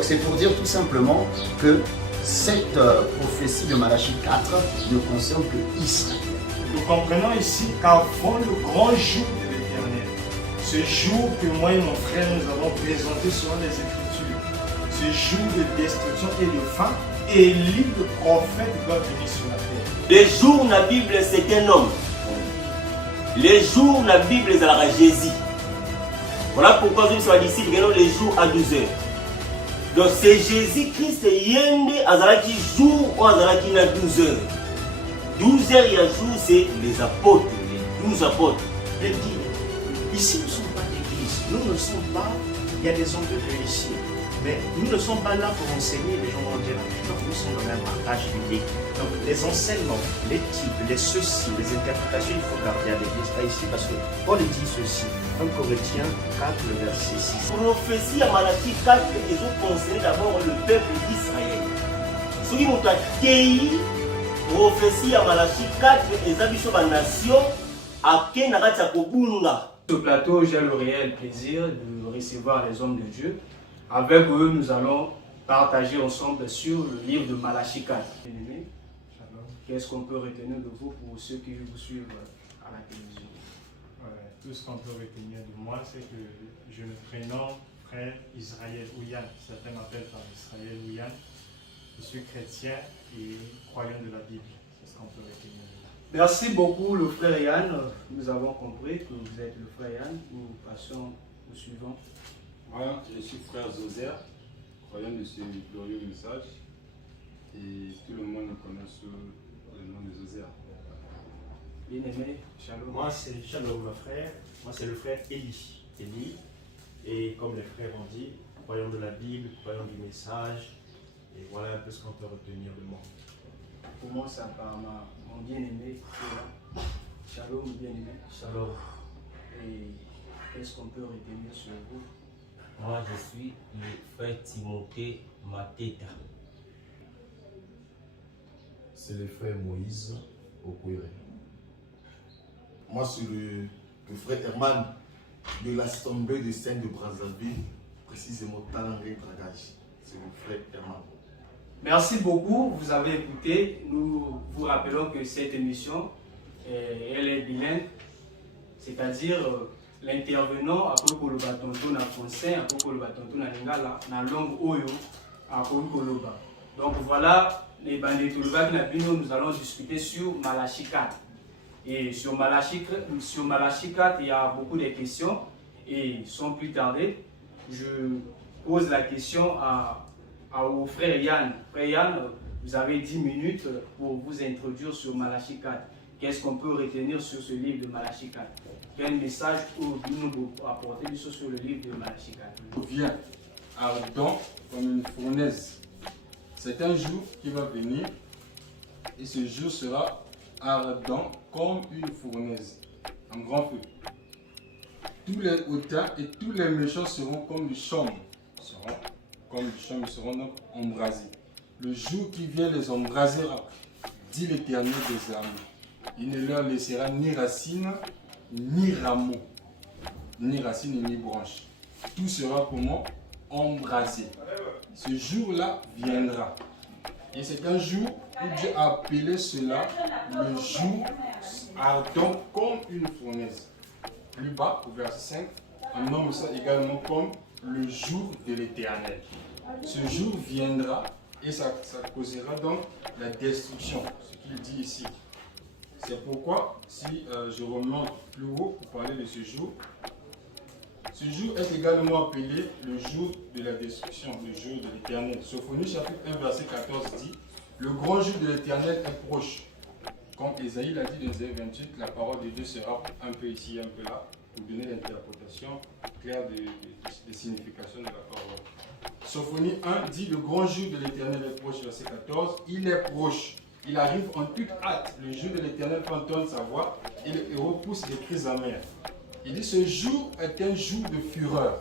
Donc c'est pour dire tout simplement que cette prophétie de Malachie 4 ne concerne que Israël. Nous comprenons ici qu'avant le grand jour de l'Éternel, ce jour que moi et mon frère nous avons présenté selon les Écritures, ce jour de destruction et de fin, Élie le prophète doit venir sur la terre. Les jours de la Bible, c'est un homme. Les jours de la Bible, c'est la Jésus. Voilà pourquoi je suis ici, les jours à 12 heures. Donc c'est Jésus-Christ, Yende, Azalaki jour ou Azalaki na 12 heures. 12 heures, il y a jour, c'est les apôtres, les 12 apôtres. Ici, nous ne sommes pas d'église. Nous ne sommes pas, il y a des hommes de Dieu ici. Mais nous ne sommes pas là pour enseigner, les gens vont dire, non, nous sommes dans un partage biblique. Donc les enseignements, les types, les ceci, les interprétations, il faut garder à l'église, pas ici, parce que Paul dit ceci, 1 Corinthiens 4, le verset 6. Prophétie à Malachie 4, ils ont concerné d'abord le peuple d'Israël. Ceux qui ont accueilli prophétie à Malachie 4, ils ont sur la nation, à Kenarata Kobunga. Sur ce plateau, j'ai le réel plaisir de recevoir les hommes de Dieu. Avec eux, nous allons partager ensemble sur le livre de Malachie 4. Qu'est-ce qu'on peut retenir de vous pour ceux qui vous suivent à la télévision? Tout ce qu'on peut retenir de moi, c'est que je me prénomme frère Israël Ouyan. Certains m'appellent par Israël Ouyan. Je suis chrétien et croyant de la Bible. C'est ce qu'on peut retenir de moi. Merci beaucoup, le frère Yann. Nous avons compris que vous êtes le frère Yann. Nous passons au suivant. Moi, je suis frère Zoser, croyant de ce glorieux message. Et tout le monde me connaît sous le nom de Zoser. Bien-aimé, Shalom. Moi, c'est Shalom, le frère. Moi, c'est le frère Élie. Élie. Et comme les frères ont dit, croyant de la Bible, croyant du message. Et voilà un peu ce qu'on peut retenir de moi. Comment ça par mon bien-aimé qui est là? Shalom, bien-aimé. Shalom. Et qu'est-ce qu'on peut retenir sur vous? Moi, je suis le frère Timothée Mateta. C'est le frère Moïse Okwere. Moi, c'est le frère Herman de l'Assemblée des Saints de Brazzaville, précisément Talangé Dragage. C'est le frère Herman. Merci beaucoup, vous avez écouté. Nous vous rappelons que cette émission, elle est bilingue, c'est-à-dire l'intervenant après koloba tonton na français, après koloba tonton na lingala, na langue oyo après koloba. Donc voilà, les bandits Toloba nous allons discuter sur Malachie 4. Et sur Malachie 4, il y a beaucoup de questions. Et sans plus tarder, je pose la question au frère Yann. Frère Yann, vous avez 10 minutes pour vous introduire sur Malachie 4. Qu'est-ce qu'on peut retenir sur ce livre de Malachie 4? Quel message nous apporter sur le livre de Malachie 4? Vient ardent comme une fournaise. C'est un jour qui va venir et ce jour sera ardent comme une fournaise, un grand feu. Tous les hautains et tous les méchants seront comme du chaume. Ils seront donc embrasés. Le jour qui vient les embrasera, dit l'Éternel des armées. Il ne leur laissera ni racine, ni rameau, ni racine, ni branche. Tout sera comment? Embrasé. Ce jour-là viendra. Et c'est un jour où Dieu a appelé cela le jour ardent comme une fournaise. Plus bas, au verset 5, on nomme ça également comme le jour de l'Éternel. Ce jour viendra et ça causera donc la destruction, ce qu'il dit ici. C'est pourquoi, si je remonte plus haut pour parler de ce jour est également appelé le jour de la destruction, le jour de l'Éternel. Sophonie chapitre 1 verset 14 dit « Le grand jour de l'Éternel est proche ». Comme Ésaïe l'a dit dans Ésaïe 28, la parole de Dieu sera un peu ici, un peu là, pour donner l'interprétation claire des significations de la parole. Sophonie 1 dit « Le grand jour de l'Éternel est proche », verset 14, « Il est proche ». Il arrive en toute hâte. Le jour de l'Éternel fait entendre sa voix et le héros pousse des cris amers. Il dit ce jour est un jour de fureur.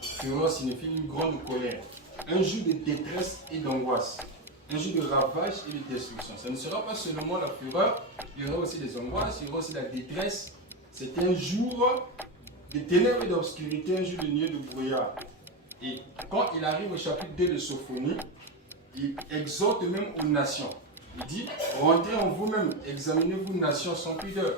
Fureur signifie une grande colère. Un jour de détresse et d'angoisse. Un jour de ravage et de destruction. Ça ne sera pas seulement la fureur, il y aura aussi des angoisses, il y aura aussi la détresse. C'est un jour de ténèbres et d'obscurité, un jour de nuée de brouillard. Et quand il arrive au chapitre 2 de Sophonie, il exhorte même aux nations. Il dit, rentrez en vous-même, examinez-vous nations sans pudeur.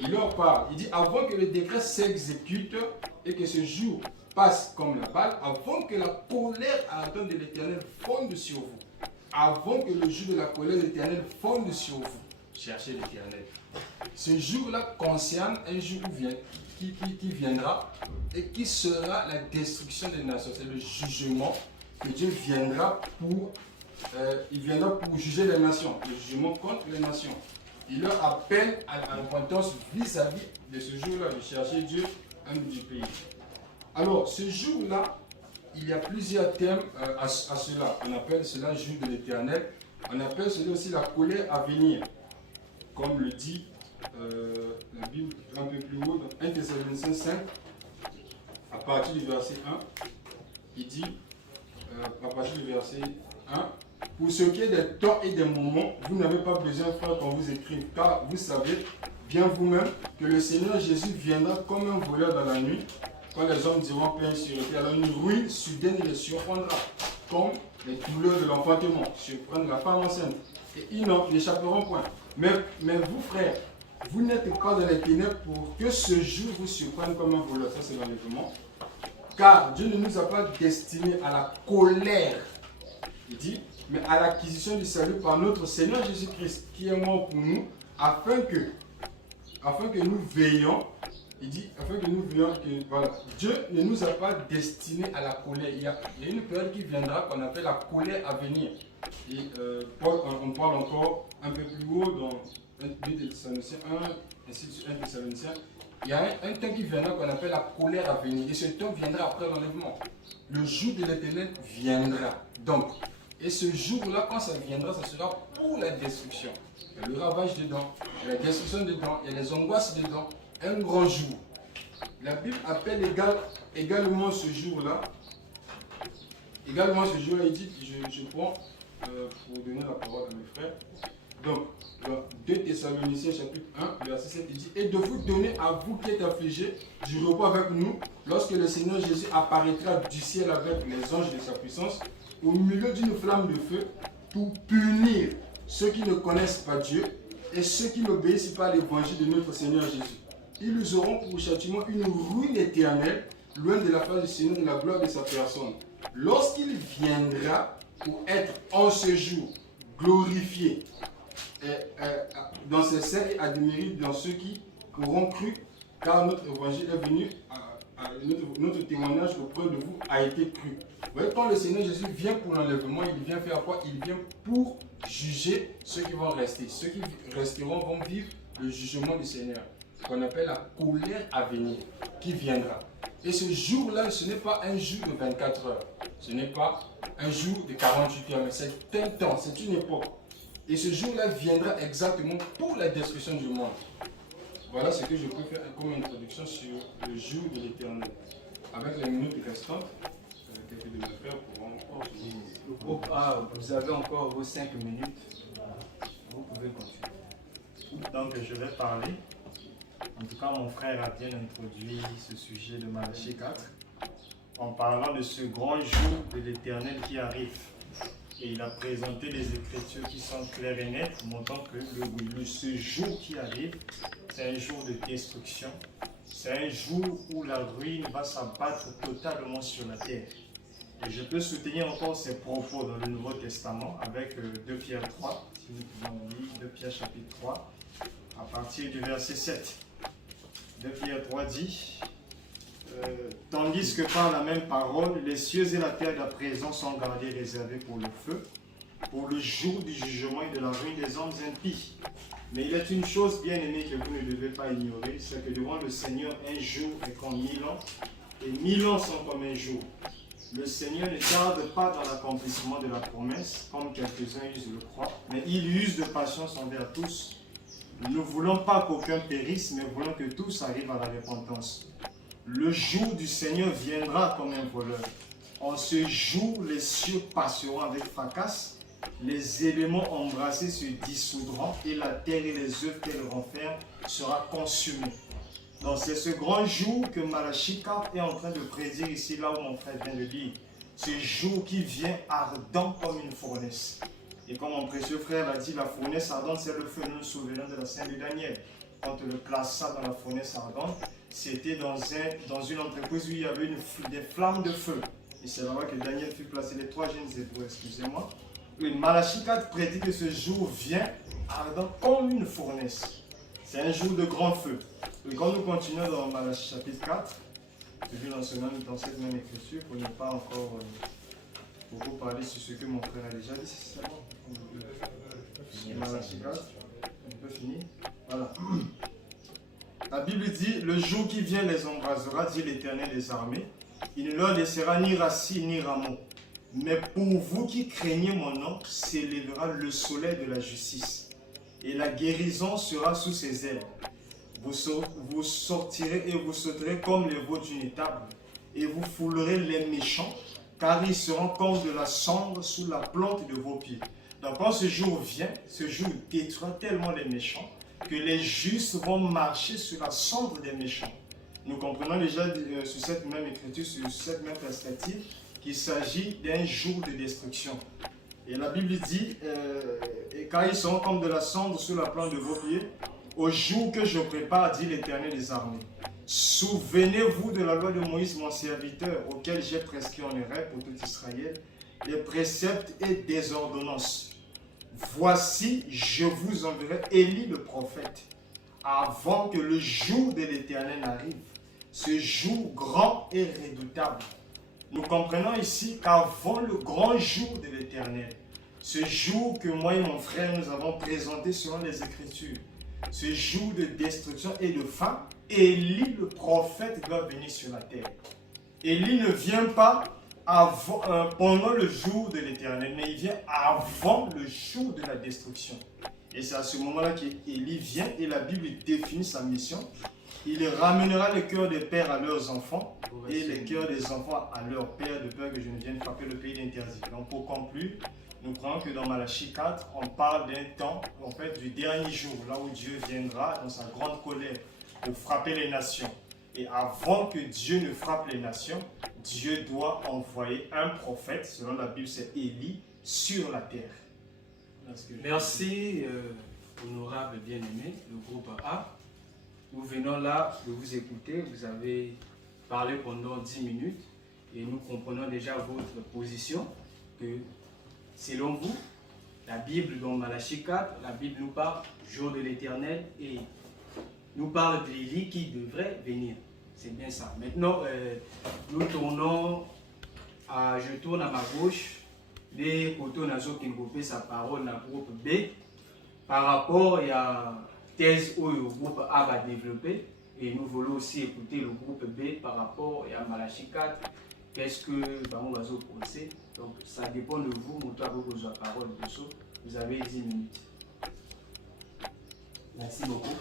Il leur parle, il dit, avant que le décret s'exécute et que ce jour passe comme la balle, avant que la colère ardente de l'Éternel fonde sur vous, avant que le jour de la colère de l'Éternel fonde sur vous, cherchez l'Éternel. Ce jour-là concerne un jour qui viendra et qui sera la destruction des nations. C'est le jugement que Dieu viendra pour juger les nations, le jugement contre les nations. Il leur appelle à la repentance vis-à-vis de ce jour-là, de chercher Dieu en du pays. Alors, ce jour-là, il y a plusieurs thèmes à cela. On appelle cela jour de l'Éternel. On appelle cela aussi la colère à venir. Comme le dit la Bible un peu plus haut, dans 1 Thessaloniciens 5, à partir du verset 1, il dit, à partir du verset 1, pour ce qui est des temps et des moments, vous n'avez pas besoin, frère, qu'on vous écrive, car vous savez bien vous-même que le Seigneur Jésus viendra comme un voleur dans la nuit. Quand les hommes diront paix et sûreté, alors une ruine soudaine les surprendra, comme les douleurs de l'enfantement surprennent la femme enceinte. Et ils n'échapperont point. Mais vous, frères, vous n'êtes pas dans les ténèbres pour que ce jour vous surprenne comme un voleur. Ça, c'est l'enlèvement. Car Dieu ne nous a pas destinés à la colère, il dit, mais à l'acquisition du salut par notre Seigneur Jésus-Christ, qui est mort pour nous, afin que nous veillions. Il dit, afin que nous veillions que voilà, Dieu ne nous a pas destinés à la colère. Il y a une période qui viendra qu'on appelle la colère à venir. Et Paul, on parle encore un peu plus haut dans 2 Thessaloniciens 1, ainsi de suite, 1 Thessaloniciens. Il y a un temps qui viendra qu'on appelle la colère à venir. Et ce temps viendra après l'enlèvement. Le jour de l'Éternel viendra. Donc, et ce jour-là, quand ça viendra, ça sera pour la destruction. Il y a le ravage dedans, il y a la destruction dedans, il y a les angoisses dedans. Un grand jour. La Bible appelle également ce jour-là. Également ce jour-là, il dit, je prends pour donner la parole à mes frères. Donc, 2 Thessaloniciens chapitre 1, verset 7, il dit, et de vous donner à vous qui êtes affligés du repos avec nous, lorsque le Seigneur Jésus apparaîtra du ciel avec les anges de sa puissance, au milieu d'une flamme de feu, pour punir ceux qui ne connaissent pas Dieu et ceux qui n'obéissent pas à l'évangile de notre Seigneur Jésus. Ils auront pour châtiment une ruine éternelle, loin de la face du Seigneur, de la gloire de sa personne. Lorsqu'il viendra pour être en ce jour glorifié dans ses saints et admiré dans ceux qui auront cru, car notre évangile est venu, notre témoignage auprès de vous a été cru. Vous voyez, quand le Seigneur Jésus vient pour l'enlèvement, il vient faire quoi? Il vient pour juger ceux qui vont rester. Ceux qui resteront vont vivre le jugement du Seigneur, qu'on appelle la colère à venir, qui viendra. Et ce jour-là, ce n'est pas un jour de 24 heures, ce n'est pas un jour de 48 heures, mais c'est un temps, c'est une époque. Et ce jour-là viendra exactement pour la destruction du monde. Voilà ce que je peux faire comme introduction sur le jour de l'Éternel. Avec les minutes restantes, quelques de mes frères pourront continuer. Vous avez encore vos 5 minutes. Vous pouvez continuer. Donc je vais parler. En tout cas, mon frère a bien introduit ce sujet de Malachie 4 en parlant de ce grand jour de l'Éternel qui arrive. Et il a présenté des écritures qui sont claires et nettes, montrant que ce jour qui arrive, c'est un jour de destruction. C'est un jour où la ruine va s'abattre totalement sur la terre. Et je peux soutenir encore ces propos dans le Nouveau Testament avec 2 Pierre 3, si nous pouvons lire 2 Pierre chapitre 3, à partir du verset 7. 2 Pierre 3 dit, tandis que par la même parole, les cieux et la terre d'à présent sont gardés réservés pour le feu, pour le jour du jugement et de la ruine des hommes impies. Mais il est une chose bien aimée que vous ne devez pas ignorer, c'est que devant le Seigneur, un jour est comme 1000 ans, et 1000 ans sont comme un jour. Le Seigneur ne tarde pas dans l'accomplissement de la promesse, comme quelques-uns usent le croire, mais il use de patience envers tous. Nous ne voulons pas qu'aucun périsse, mais voulons que tous arrivent à la repentance. Le jour du Seigneur viendra comme un voleur. En ce jour, les cieux passeront avec fracas, les éléments embrassés se dissoudront et la terre et les œuvres qu'elle renferme sera consumée. Donc c'est ce grand jour que Malachie 4 est en train de prédire ici, là où mon frère vient de lire. Ce jour qui vient ardent comme une fournaise. Et comme mon précieux frère l'a dit, la fournaise ardente, c'est le feu. Nous nous souvenons de la scène de Daniel. Quand on le classa dans la fournaise ardente, c'était dans une entreprise où il y avait des flammes de feu. Et c'est là-bas que Daniel fut placé, les 3 jeunes hébreux, excusez-moi. Oui, Malachie 4 prédit que ce jour vient ardent comme une fournaise. C'est un jour de grand feu. Et quand nous continuons dans Malachie chapitre 4, toujours dans cette même écriture, pour ne pas encore beaucoup parler sur ce que mon frère a déjà dit, c'est ça. Malachie 4, on peut finir. Voilà. La Bible dit, le jour qui vient les embrasera, dit l'Éternel des armées. Il ne leur laissera ni racine ni rameau. Mais pour vous qui craignez mon nom, s'élèvera le soleil de la justice. Et la guérison sera sous ses ailes. Vous sortirez et vous sauterez comme les veaux d'une étable. Et vous foulerez les méchants, car ils seront comme de la cendre sous la plante de vos pieds. Donc quand ce jour vient, ce jour détruira tellement les méchants, que les justes vont marcher sur la cendre des méchants. Nous comprenons déjà sur cette même écriture, sur cette même perspective, qu'il s'agit d'un jour de destruction. Et la Bible dit, car ils seront comme de la cendre sur la plante de vos pieds, au jour que je prépare, dit l'Éternel des armées. Souvenez-vous de la loi de Moïse, mon serviteur, auquel j'ai prescrit en erreur pour tout Israël, des préceptes et des ordonnances. Voici, je vous enverrai Élie le prophète, avant que le jour de l'Éternel arrive, ce jour grand et redoutable. Nous comprenons ici qu'avant le grand jour de l'Éternel, ce jour que moi et mon frère nous avons présenté selon les Écritures, ce jour de destruction et de fin, Élie le prophète doit venir sur la terre. Élie ne vient pas pendant le jour de l'Éternel, mais il vient avant le jour de la destruction. Et c'est à ce moment-là qu'Élie vient et la Bible définit sa mission. Il ramènera le cœur des pères à leurs enfants et les cœurs des enfants à leurs pères, de peur que je ne vienne frapper le pays d'interdit. Donc pour conclure, nous croyons que dans Malachie 4, on parle d'un temps, en fait, du dernier jour, là où Dieu viendra dans sa grande colère pour frapper les nations. Et avant que Dieu ne frappe les nations, Dieu doit envoyer un prophète, selon la Bible c'est Élie, sur la terre. Merci, honorable bien-aimé, le groupe A. Nous venons là de vous écouter, vous avez parlé pendant 10 minutes et nous comprenons déjà votre position que selon vous, la Bible dans Malachie 4, la Bible nous parle du jour de l'Éternel et nous parle de l'Élie qui devrait venir. C'est bien ça. Maintenant, nous tournons je tourne à ma gauche, les côtés nazo qui groupent sa parole dans le groupe B par rapport à thèse où le groupe A va développer et nous voulons aussi écouter le groupe B par rapport à Malachie 4. Qu'est-ce que on va penser? Donc ça dépend de vous, mon toit vous la parole de ça. Vous avez 10 minutes. Merci beaucoup.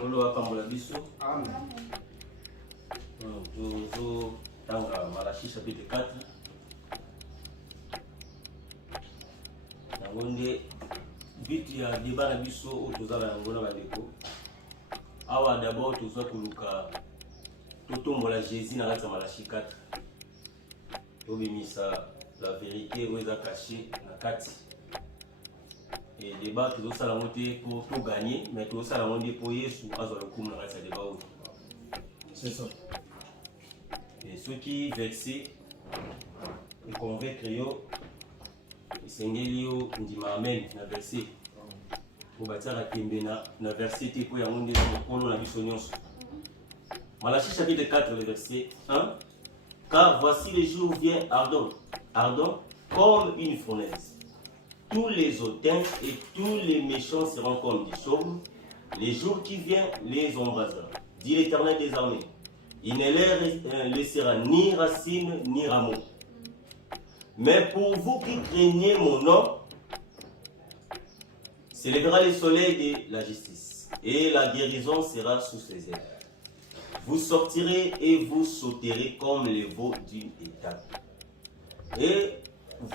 On va parler de ça. Amen. Dans Malachie chapitre 4. Dans le but il y a débat na biso au tozala ngona bandeko. Awa d'abord tozo kuluka totombola Jésus na kati ya Malachie 4. Tobimisa la vérité où est cachée na kati. Et débat tozo sala moté pour tout gagner, mais tozo sala moté pour Yesu azwa lokumu na kati ya débat. C'est ça. Et ceux qui versent et convaincre yo Sengeli yo ndima amen na verset pour bâtir kembe na verset te ko ya monde na biso nyonso. Malachie chapitre 4 le verset 1. Car voici les jours vient ardent comme une fournaise. Tous les hautains et tous les méchants seront comme des chaumes. Les jours qui viennent les embrasera, dit l'Éternel des armées. Il ne leur laissera ni racine ni rameau. Mais pour vous qui craignez mon nom, s'élèvera le soleil de la justice, et la guérison sera sous ses ailes. Vous sortirez et vous sauterez comme les veaux d'une étable. Et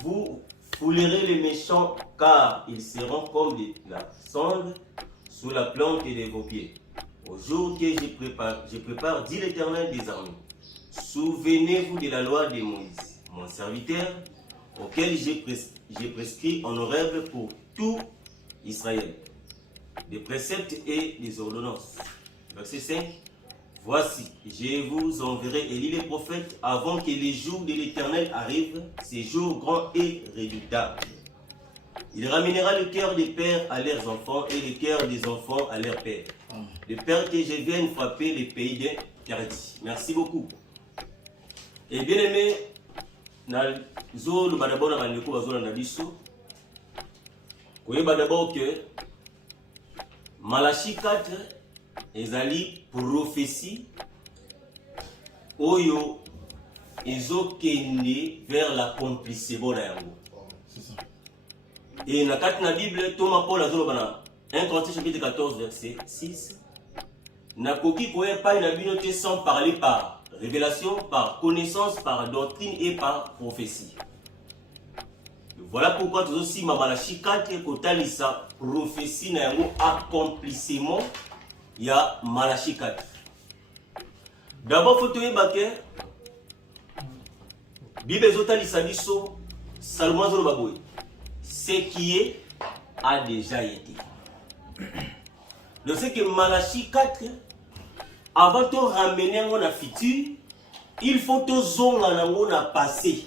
vous foulerez les méchants, car ils seront comme de la cendre sous la plante de vos pieds. Au jour que je prépare, dit l'Éternel des armées, souvenez-vous de la loi de Moïse, mon serviteur, auquel j'ai prescrit honorable pour tout Israël, des préceptes et des ordonnances. Verset 5. Voici, je vous enverrai Élie le prophète avant que les jours de l'Éternel arrivent, ces jours grands et redoutables. Il ramènera le cœur des pères à leurs enfants et le cœur des enfants à leurs pères. De peur que je vienne frapper les pays de Cardie. Merci beaucoup. Et bien aimé, d'abord que Malachie 4 ezali prophétie oyo ezokende vers l'accomplissement na yango. Et na kati na Bible Thomas Paul azoloba na 1 Corinthiens chapitre 14 verset 6 nakoki koya pa na bino te sans parler par révélation, par connaissance, par doctrine et par prophétie. Voilà pourquoi tous aussi Malachie 4 kotalisa prophétie na yango accomplissement ya Malachie 4. D'abord faut toyeba ke Bible ezotalisa biso Salomon azoloba boye ce qui est a déjà été. Donc c'est que Malachie 4 avant de ramener mon futur, il faut que zonga nango na passé.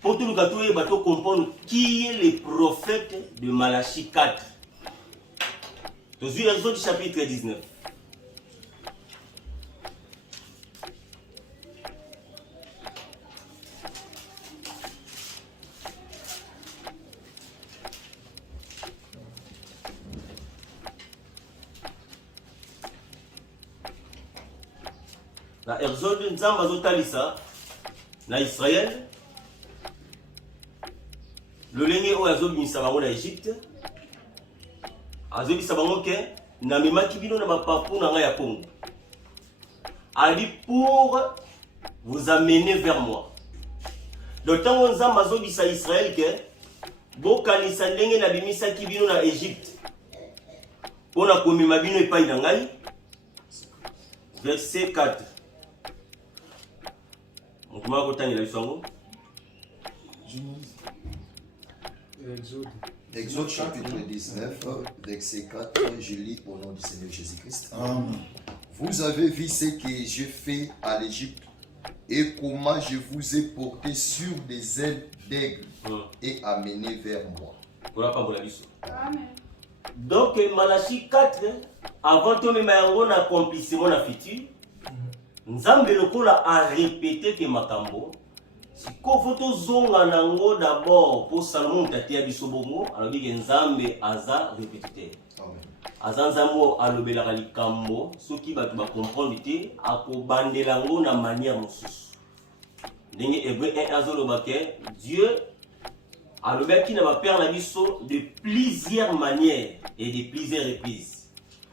Pour tout le monde comprendre qui est le prophète de Malachie 4. Dans Exode chapitre 19. Dans Exode, Nzamba zotalisa na Israël. Le lenge oyo azobimisa bango na Égypte azobisa bango ke na memaki bino na bapapu na ngai ya Congo. A dit pour vous amener vers moi. Donc tant Nzamba azobisa Israël ke bokanisa ndenge na bimisaki bino na Égypte pona komema bino epai na ngai. Verset 4. Mokuma kotangela biso yango. Exode chapitre 19, verset 4, je lis au nom du Seigneur Jésus-Christ. Vous avez vu ce que j'ai fait à l'Égypte et comment je vous ai porté sur des ailes d'aigle et amené vers moi. Amen. Donc Malachie 4, avant que même un accomplissement na futur, Nzambe lokola a répété que makambo. Si kofoto zonga nango d'abord pour Salomon tatia bisobongo, alors dit que Nzambe aza répétiteur. Aza Nzambo alobela likambo, ceux qui va comprendre te akobandela ngo na manière mosusu. Ndenge Hébreu 1 azoloba ke Dieu alobaki na ba père na biso de plusieurs manières et de plusieurs reprises.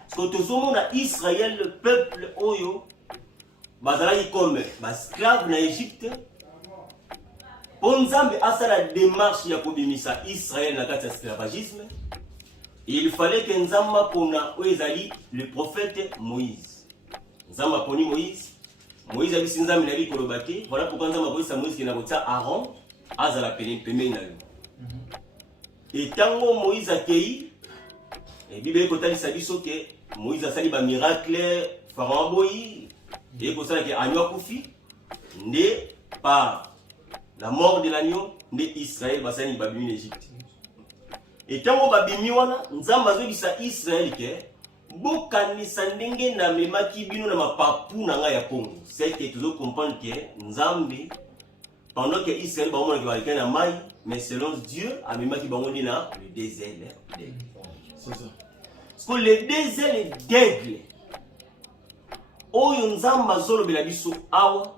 Parce que tout na Israël le peuple oyo bazalaki comme esclave na Égypte. Pour Nzambe à la démarche ya kobimisa Israël na kati esclavagisme, il fallait que Nzamba pona oezali le prophète Moïse. Nzamba poni Moïse, Moïse a bisi Nzambe na li kolobaki, voilà pourquoi Nzamba poni Moïse qui na kota Aaron azala pembe na yo. Et tango Moïse akei, et Bible kotalisa biso ke Moïse asali ba miracle Pharaon boyi, et ko sala ke anyo kufi, ne par la mort de l'agneau d'Israël va s'en babimi en Égypte. Et quand on babimi wana, Nzamba zobisa Israël ke bokanisa ndenge na memaki bino na mapapu na nga ya Congo. C'est que tu dois comprendre que Nzambe pendant que Israël ba mona ke ba na mai, mais selon Dieu a memaki bango na le désert d'aigle. C'est ça. Parce que le désert d'aigle oyo Nzamba zolobela biso awa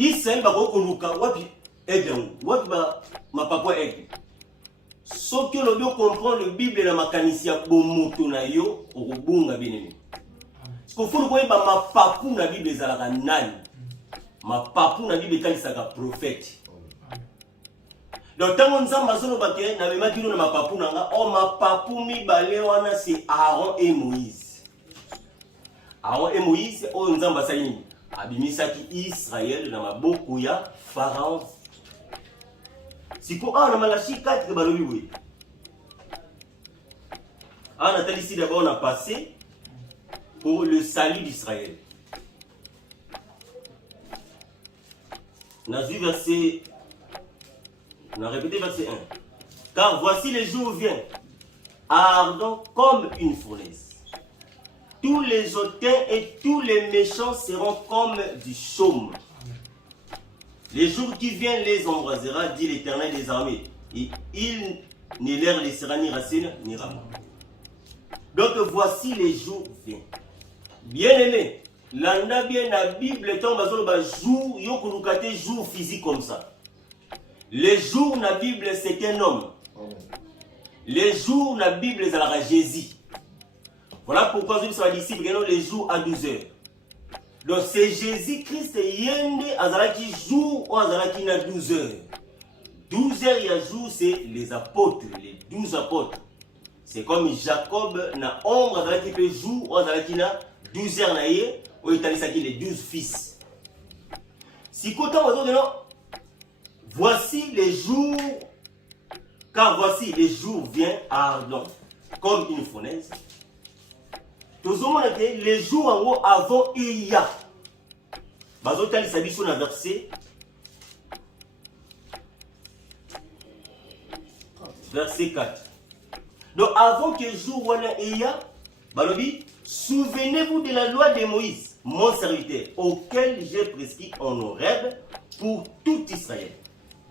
Israël va koluka wapi aigle wapi ba mapapa aigle. Ce que l'on doit comprendre la Bible na makanisi ya bomoto na yo okubunga benene. Ce qu'il faut ko ba mapapu na Bible ezalaka nani. Mapapu na Bible kalisaka prophète. Donc, tant qu'on s'en va sur le baquet, n'a même pas dit ma papou nanga. Oh, ma papou mi baléwana, c'est Aaron et Moïse. Aaron et Moïse, oh, nous en va saïni. Abimisaki Israël, dans ma bokouya, Pharaon. Si quoi, on a malachi 4 balobi, oui. On a ici d'abord, on a passé pour le salut d'Israël. On a vu verset. On a répété verset 1. Car voici les jours viennent, ardents comme une fournaise. Tous les hautains et tous les méchants seront comme du chaume. Les jours qui viennent les embrasera, dit l'Éternel des armées. Et il ne leur laissera ni racine ni rameau. Donc voici les jours viennent. Bien-aimé, l'anda bien la Bible tombe sur le jour, yokulukate jour physique comme ça. Les jours de la Bible c'est un homme. Les jours de la Bible c'est la Jésus. Voilà pourquoi je suis disciple les jours à 12 heures. Donc c'est Jésus-Christ yende azalaki jour ou azalaki na 12 heures. 12 heures il y a jour c'est les apôtres, les 12 apôtres. C'est comme Jacob na ombre azalaki pe jour ou azalaki na 12 heures na ye ou italisaki les 12 fils. Si côté voici les jours, car voici les jours viennent ardents comme une fournaise. Les jours en haut avant il y a. Bazotal sabi sur la verset. Verset 4. Donc avant que le jour il y a, Balobi, souvenez-vous de la loi de Moïse, mon serviteur, auquel j'ai prescrit en Horeb pour tout Israël,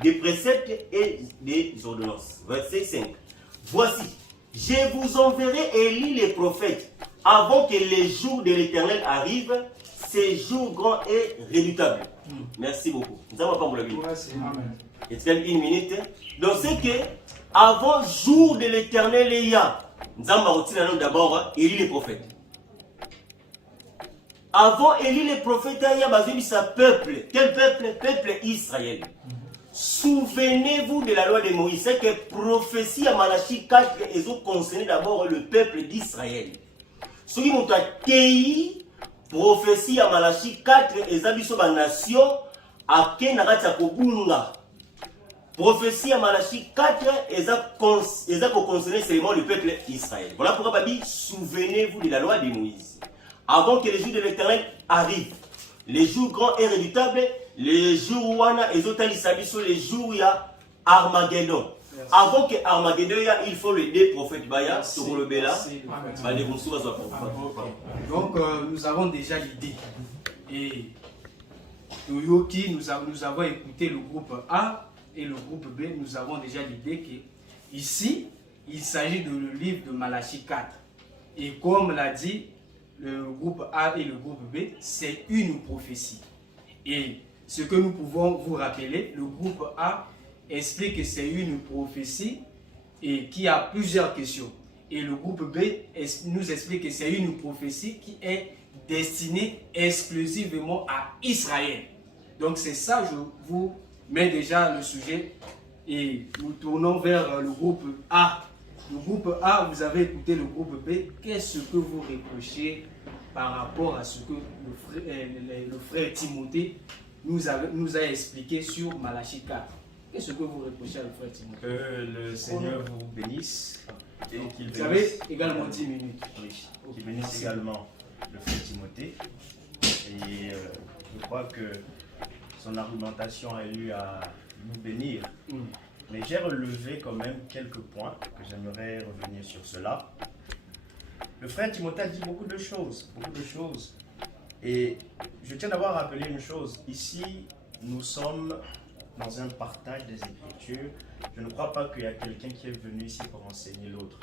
des préceptes et des ordonnances. Verset 5. Voici, je vous enverrai Élie les prophètes, avant que les jours de l'Éternel arrivent, ces jours grands et redoutables. Merci beaucoup. Nous avons pas pour la Bible. Est-ce une minute? Donc c'est que avant jour de l'Éternel il y a, nous avons d'abord Élie les prophètes. Avant Élie les prophètes, il y a sa peuple. Quel peuple? Peuple Israël. Souvenez-vous de la loi de Moïse. C'est que prophétie à Malachie 4 ils ont concerné d'abord le peuple d'Israël. Ce qui m'ont dit, prophétie à Malachie 4 ils ont sur la nation à Kenarata Kobunga. Prophétie à Malachie 4 ils ont concerné seulement le peuple d'Israël. Voilà pourquoi Babi, souvenez-vous de la loi de Moïse. Avant que les jours de l'Éternel arrivent, les jours grands et redoutables, les jours où ils ont sur les jours où il y a Armageddon. Avant que Armageddon, il faut les deux prophètes Baya, sur le Bela. Donc nous avons déjà l'idée. Et Toyoki, nous avons écouté le groupe A et le groupe B. Nous avons déjà l'idée que ici, il s'agit de le livre de Malachie 4. Et comme l'a dit le groupe A et le groupe B, c'est une prophétie. Et ce que nous pouvons vous rappeler, le groupe A explique que c'est une prophétie et qui a plusieurs questions. Et le groupe B nous explique que c'est une prophétie qui est destinée exclusivement à Israël. Donc c'est ça, je vous mets déjà le sujet et nous tournons vers le groupe A. Le groupe A, vous avez écouté le groupe B. Qu'est-ce que vous reprochez par rapport à ce que le frère Timothée nous a expliqué sur Malachie 4? Qu'est-ce que vous reprochez à le frère Timothée? Que le Seigneur vous bénisse et qu'il bénisse. Vous avez également 10 minutes. Oui, qu'il bénisse également le frère Timothée. Et je crois que son argumentation a eu à nous bénir. Mais j'ai relevé quand même quelques points que j'aimerais revenir sur cela. Le frère Timothée a dit beaucoup de choses. Et je tiens d'abord à rappeler une chose. Ici, nous sommes dans un partage des Écritures. Je ne crois pas qu'il y a quelqu'un qui est venu ici pour enseigner l'autre.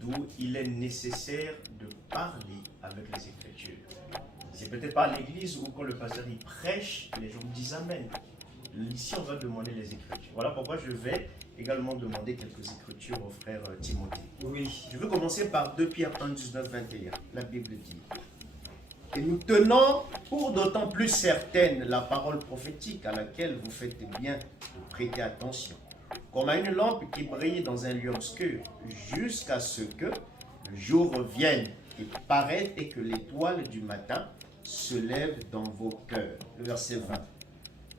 D'où il est nécessaire de parler avec les Écritures. C'est peut-être pas à l'église où quand le pasteur il prêche, les gens disent Amen. Ici, on va demander les Écritures. Voilà pourquoi je vais également demander quelques Écritures au frère Timothée. Oui. Je veux commencer par 2 Pierre 1, 19, 21. La Bible dit: et nous tenons pour d'autant plus certaine la parole prophétique à laquelle vous faites bien de prêter attention, comme à une lampe qui brille dans un lieu obscur, jusqu'à ce que le jour revienne et paraisse et que l'étoile du matin se lève dans vos cœurs. Le verset 20.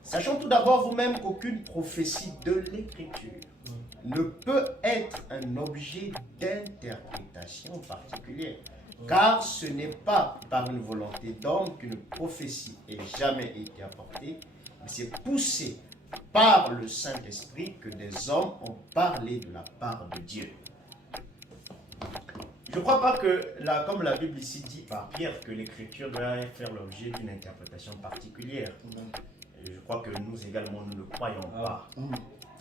Sachant tout d'abord vous-même qu'aucune prophétie de l'Écriture ne peut être un objet d'interprétation particulière, car ce n'est pas par une volonté d'homme qu'une prophétie ait jamais été apportée, mais c'est poussé par le Saint-Esprit que des hommes ont parlé de la part de Dieu. Je ne crois pas que, comme la Bible ici dit par Pierre, que l'Écriture doit faire l'objet d'une interprétation particulière. Et je crois que nous également, nous ne croyons pas.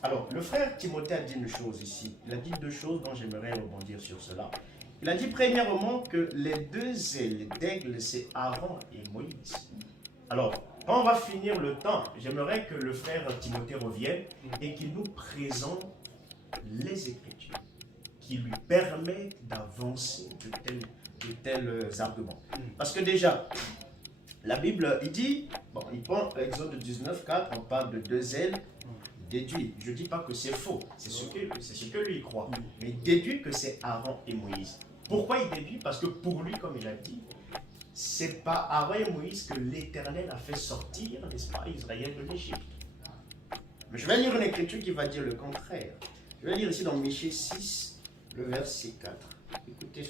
Alors, le frère Timothée a dit une chose ici. Il a dit deux choses dont j'aimerais rebondir sur cela. Il a dit premièrement que les deux ailes d'aigle, c'est Aaron et Moïse. Alors, quand on va finir le temps, j'aimerais que le frère Timothée revienne et qu'il nous présente les Écritures qui lui permettent d'avancer de tels arguments. Parce que déjà, la Bible, il dit, bon, il prend Exode 19, 4, on parle de deux ailes, déduit. Je ne dis pas que c'est faux, c'est ce que lui croit. Mais il déduit que c'est Aaron et Moïse. Pourquoi il déduit? Parce que pour lui, comme il a dit, c'est pas Aaron et Moïse que l'Éternel a fait sortir, n'est-ce pas, Israël de l'Égypte. Mais je vais lire une écriture qui va dire le contraire. Je vais lire ici dans Michée 6, le verset 4. Écoutez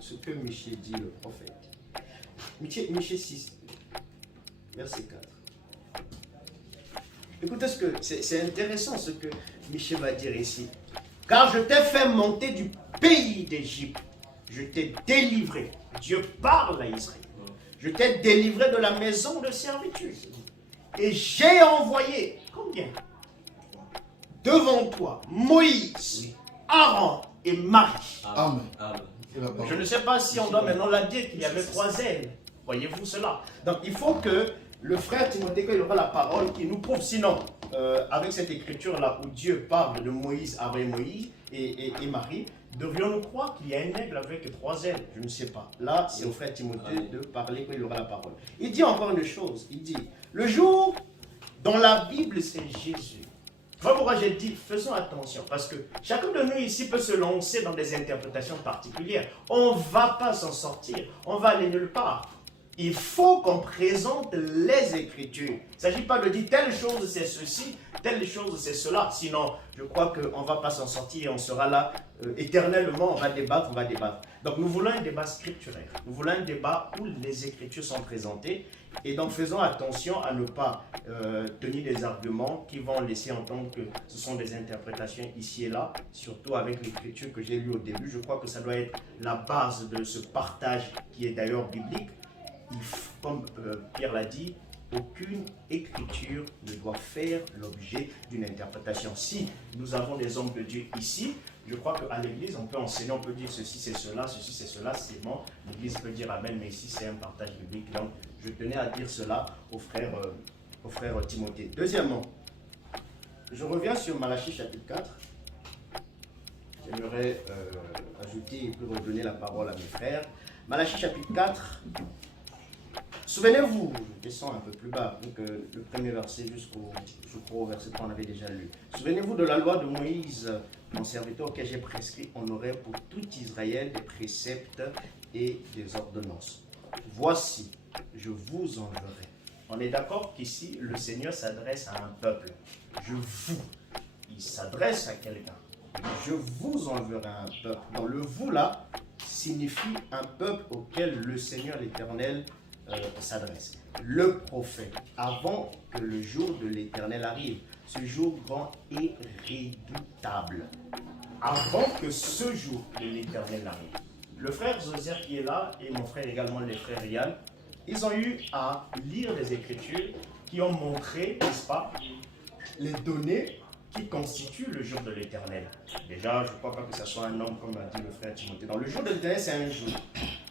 ce que Michée dit, le prophète. Michée 6, verset 4. Écoutez c'est intéressant ce que Michée va dire ici. Car je t'ai fait monter du pays d'Égypte. Je t'ai délivré. Dieu parle à Israël. Je t'ai délivré de la maison de servitude. Et j'ai envoyé, combien? Devant toi, Moïse, Aaron et Marie. Amen. Je ne sais pas si on doit maintenant la dire qu'il y avait 3 ailes. Voyez-vous cela? Donc il faut que le frère Timothée, quand il aura la parole, qu'il nous prouve. Sinon, avec cette écriture-là où Dieu parle de Moïse, Aaron et Marie, devrions-nous croire qu'il y a un aigle avec 3 ailes? Je ne sais pas. Là, c'est au frère Timothée de parler quand il aura la parole. Il dit encore une chose. Il dit, le jour dont la Bible, c'est Jésus. Voilà pourquoi j'ai dit, faisons attention, parce que chacun de nous ici peut se lancer dans des interprétations particulières. On ne va pas s'en sortir, on va aller nulle part. Il faut qu'on présente les Écritures. Il ne s'agit pas de dire telle chose c'est ceci, telle chose c'est cela. Sinon, je crois qu'on ne va pas s'en sortir et on sera là éternellement, on va débattre. Donc nous voulons un débat scripturaire. Nous voulons un débat où les Écritures sont présentées. Et donc faisons attention à ne pas tenir des arguments qui vont laisser entendre que ce sont des interprétations ici et là, surtout avec l'Écriture que j'ai lue au début. Je crois que ça doit être la base de ce partage qui est d'ailleurs biblique. Comme Pierre l'a dit, aucune écriture ne doit faire l'objet d'une interprétation. Si nous avons des hommes de Dieu ici, je crois qu'à l'église, on peut enseigner, on peut dire ceci c'est cela, c'est bon. L'église peut dire amen, mais ici c'est un partage biblique. Donc je tenais à dire cela au frère Timothée. Deuxièmement, je reviens sur Malachie chapitre 4. J'aimerais ajouter et puis redonner la parole à mes frères. Malachie chapitre 4. Souvenez-vous, je descends un peu plus bas, donc le premier verset jusqu'au verset 3, on avait déjà lu. Souvenez-vous de la loi de Moïse, mon serviteur, auquel j'ai prescrit, on aurait pour tout Israël des préceptes et des ordonnances. Voici, je vous enverrai. On est d'accord qu'ici, le Seigneur s'adresse à un peuple. Il s'adresse à quelqu'un. Je vous enverrai un peuple. Donc le vous là signifie un peuple auquel le Seigneur l'Éternel s'adresse. Le prophète, avant que le jour de l'Éternel arrive, ce jour grand et redoutable, avant que ce jour de l'Éternel arrive. Le frère Joseph qui est là, et mon frère également, les frères Yann, ils ont eu à lire les Écritures qui ont montré, n'est-ce pas, les données qui constituent le jour de l'Éternel. Déjà, je ne crois pas que ce soit un homme, comme a dit le frère Timothée. Donc, le jour de l'Éternel, c'est un jour.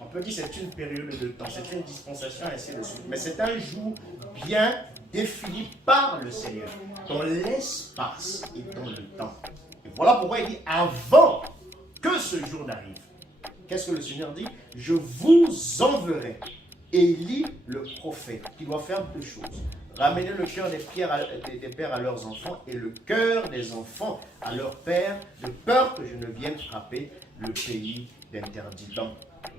On peut dire que c'est une période de temps, c'est une dispensation, ainsi de suite. Mais c'est un jour bien défini par le Seigneur, dans l'espace et dans le temps. Et voilà pourquoi il dit avant que ce jour n'arrive. Qu'est-ce que le Seigneur dit? Je vous enverrai. Élie, le prophète, qui doit faire 2 choses. Ramenez le cœur des pères à leurs enfants et le cœur des enfants à leurs pères, de peur que je ne vienne frapper le pays d'interdit. Donc,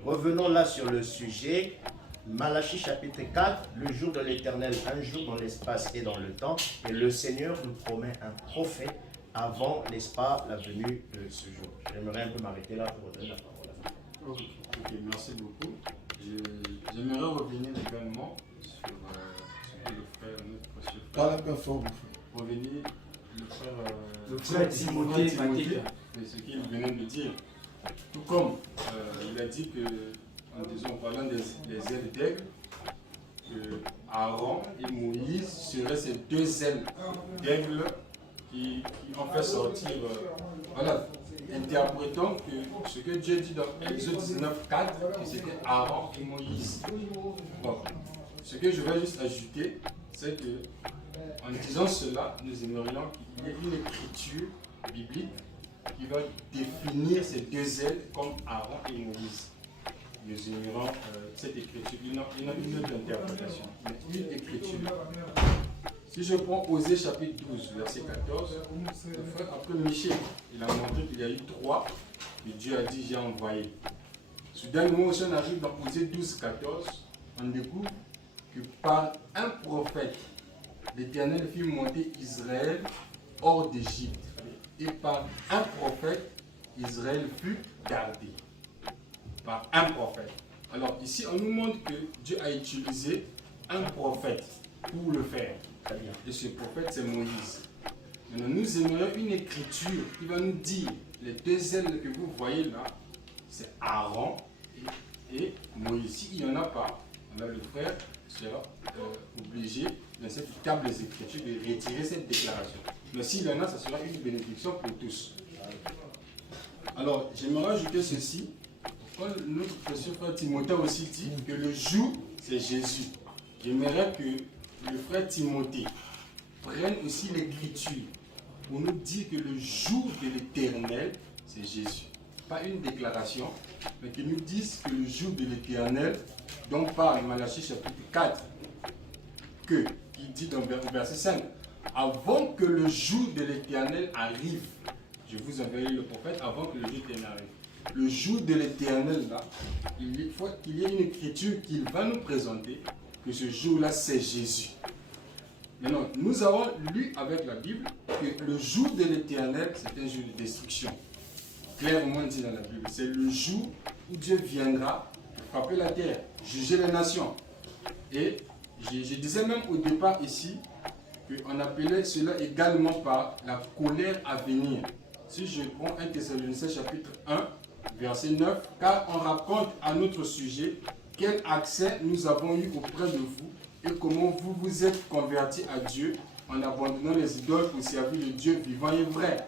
revenons là sur le sujet. Malachie chapitre 4, le jour de l'Éternel, un jour dans l'espace et dans le temps. Et le Seigneur nous promet un prophète avant, n'est-ce pas, la venue de ce jour. J'aimerais un peu m'arrêter là pour donner la parole à vous. Ok, merci beaucoup. J'aimerais revenir également sur ce que le frère, notre précieux frère. Parle un peu fort, mon frère. Revenir, le frère Timothée, c'est ce qu'il venait de dire. Tout comme il a dit que, en parlant des ailes d'aigle, que Aaron et Moïse seraient ces deux ailes d'aigle qui ont fait sortir. Voilà, interprétons que ce que Dieu dit dans Exode 19:4, que c'était Aaron et Moïse. Bon, ce que je vais juste ajouter, c'est que en disant cela, nous aimerions qu'il y ait une écriture biblique qui va définir ces deux ailes comme Aaron et Moïse. Nous ignorons cette écriture, il y a une autre interprétation, mais une écriture. Si je prends Osée chapitre 12, verset 14, le frère après Michel, il a montré qu'il y a eu 3, et Dieu a dit j'ai envoyé. Soudainement, aussi on arrive dans Osée 12, 14, on découvre que par un prophète, l'Éternel fit monter Israël hors d'Égypte. Et par un prophète, Israël fut gardé. Par un prophète. Alors ici, on nous montre que Dieu a utilisé un prophète pour le faire. Et ce prophète, c'est Moïse. Maintenant, nous aimerions une écriture qui va nous dire les deux ailes que vous voyez là, c'est Aaron et Moïse. S'il n'y en a pas, alors le frère sera obligé dans cette table des Écritures de retirer cette déclaration. Mais s'il y en a, ça sera une bénédiction pour tous. Alors, j'aimerais ajouter ceci. Quand notre précieux frère Timothée aussi dit que le jour, c'est Jésus. J'aimerais que le frère Timothée prenne aussi l'Écriture pour nous dire que le jour de l'Éternel, c'est Jésus. Pas une déclaration, mais qu'il nous dise que le jour de l'Éternel, dont parle Malachie chapitre 4, qui dit dans le verset 5, avant que le jour de l'Éternel arrive, je vous enverrai le prophète avant que le jour de l'Éternel arrive. Le jour de l'Éternel, là, il faut qu'il y ait une écriture qu'il va nous présenter, que ce jour-là, c'est Jésus. Maintenant, nous avons lu avec la Bible que le jour de l'Éternel, c'est un jour de destruction. Clairement dit dans la Bible, c'est le jour où Dieu viendra frapper la terre, juger les nations. Et je disais même au départ ici qu'on appelait cela également par la colère à venir. Si je prends 1 Thessaloniciens chapitre 1, verset 9, car on raconte à notre sujet quel accès nous avons eu auprès de vous et comment vous vous êtes convertis à Dieu en abandonnant les idoles pour servir le Dieu vivant et vrai.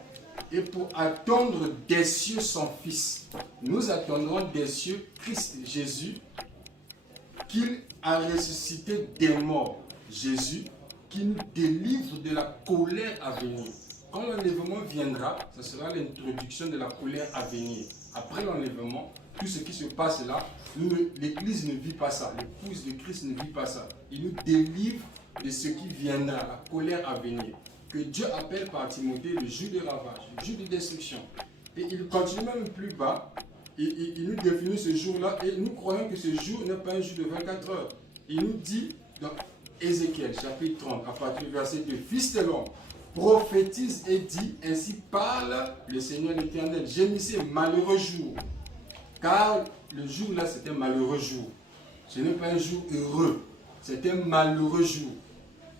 Et pour attendre des cieux son Fils, nous attendrons des cieux Christ Jésus, qu'il a ressuscité des morts. Jésus, qui nous délivre de la colère à venir. Quand l'enlèvement viendra, ce sera l'introduction de la colère à venir. Après l'enlèvement, tout ce qui se passe là, l'Église ne vit pas ça. L'épouse de Christ ne vit pas ça. Il nous délivre de ce qui viendra, la colère à venir. Que Dieu appelle par Timothée le jour de ravage, le jour de destruction. Et il continue même plus bas, il nous définit ce jour-là, et nous croyons que ce jour n'est pas un jour de 24 heures. Il nous dit dans Ézéchiel chapitre 30, à partir du verset 2, Fils de l'homme, prophétise et dit, ainsi parle le Seigneur l'Éternel. Gémissez, malheureux jour. Car le jour là, c'était un malheureux jour. Ce n'est pas un jour heureux, c'est un malheureux jour.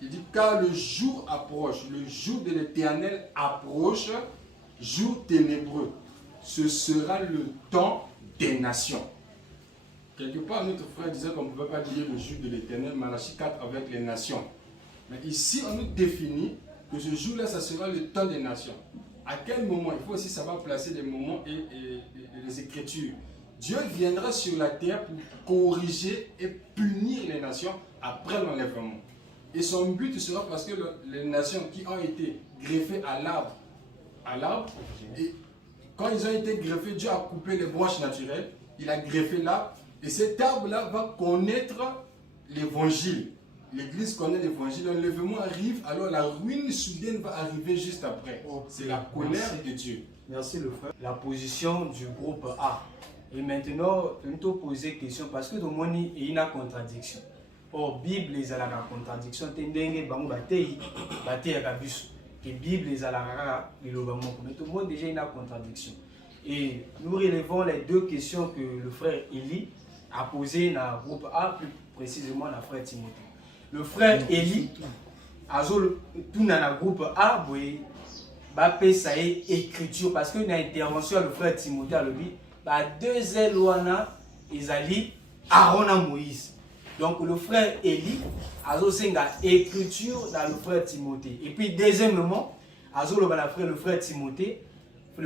Il dit, car le jour approche, le jour de l'Éternel approche, jour ténébreux. Ce sera le temps des nations. Quelque part, notre frère disait qu'on ne pouvait pas lier le jour de l'Éternel, Malachie 4, avec les nations. Mais ici, on nous définit que ce jour-là, ça sera le temps des nations. À quel moment? Il faut aussi savoir placer les moments et les Écritures. Dieu viendra sur la terre pour corriger et punir les nations après l'enlèvement. Et son but sera parce que les nations qui ont été greffées à l'arbre, et quand ils ont été greffés, Dieu a coupé les branches naturelles, il a greffé l'arbre, et cet arbre-là va connaître l'évangile. l'Église connaît l'évangile, l'enlèvement arrive, alors la ruine soudaine va arriver juste après. C'est la colère de Dieu. Merci le frère. La position du groupe A. Et maintenant, nous te poser une question parce que dans le monde, il y a une contradiction. Or, Bible, il y a la contradiction. Il y a une Bible, il y a la mais tout le monde déjà une contradiction. Et nous relevons les deux questions que le frère Élie a posées dans le groupe A, plus précisément dans le frère Timothée. Le frère Élie, tout dans le groupe A, ça est écriture parce que dans l'intervention le frère Timothée a dit deux éloignants ils allaient Aaron et Moïse. Donc le frère Élie a aussi une écriture dans le frère Timothée. Et puis deuxièmement, le frère Timothée dans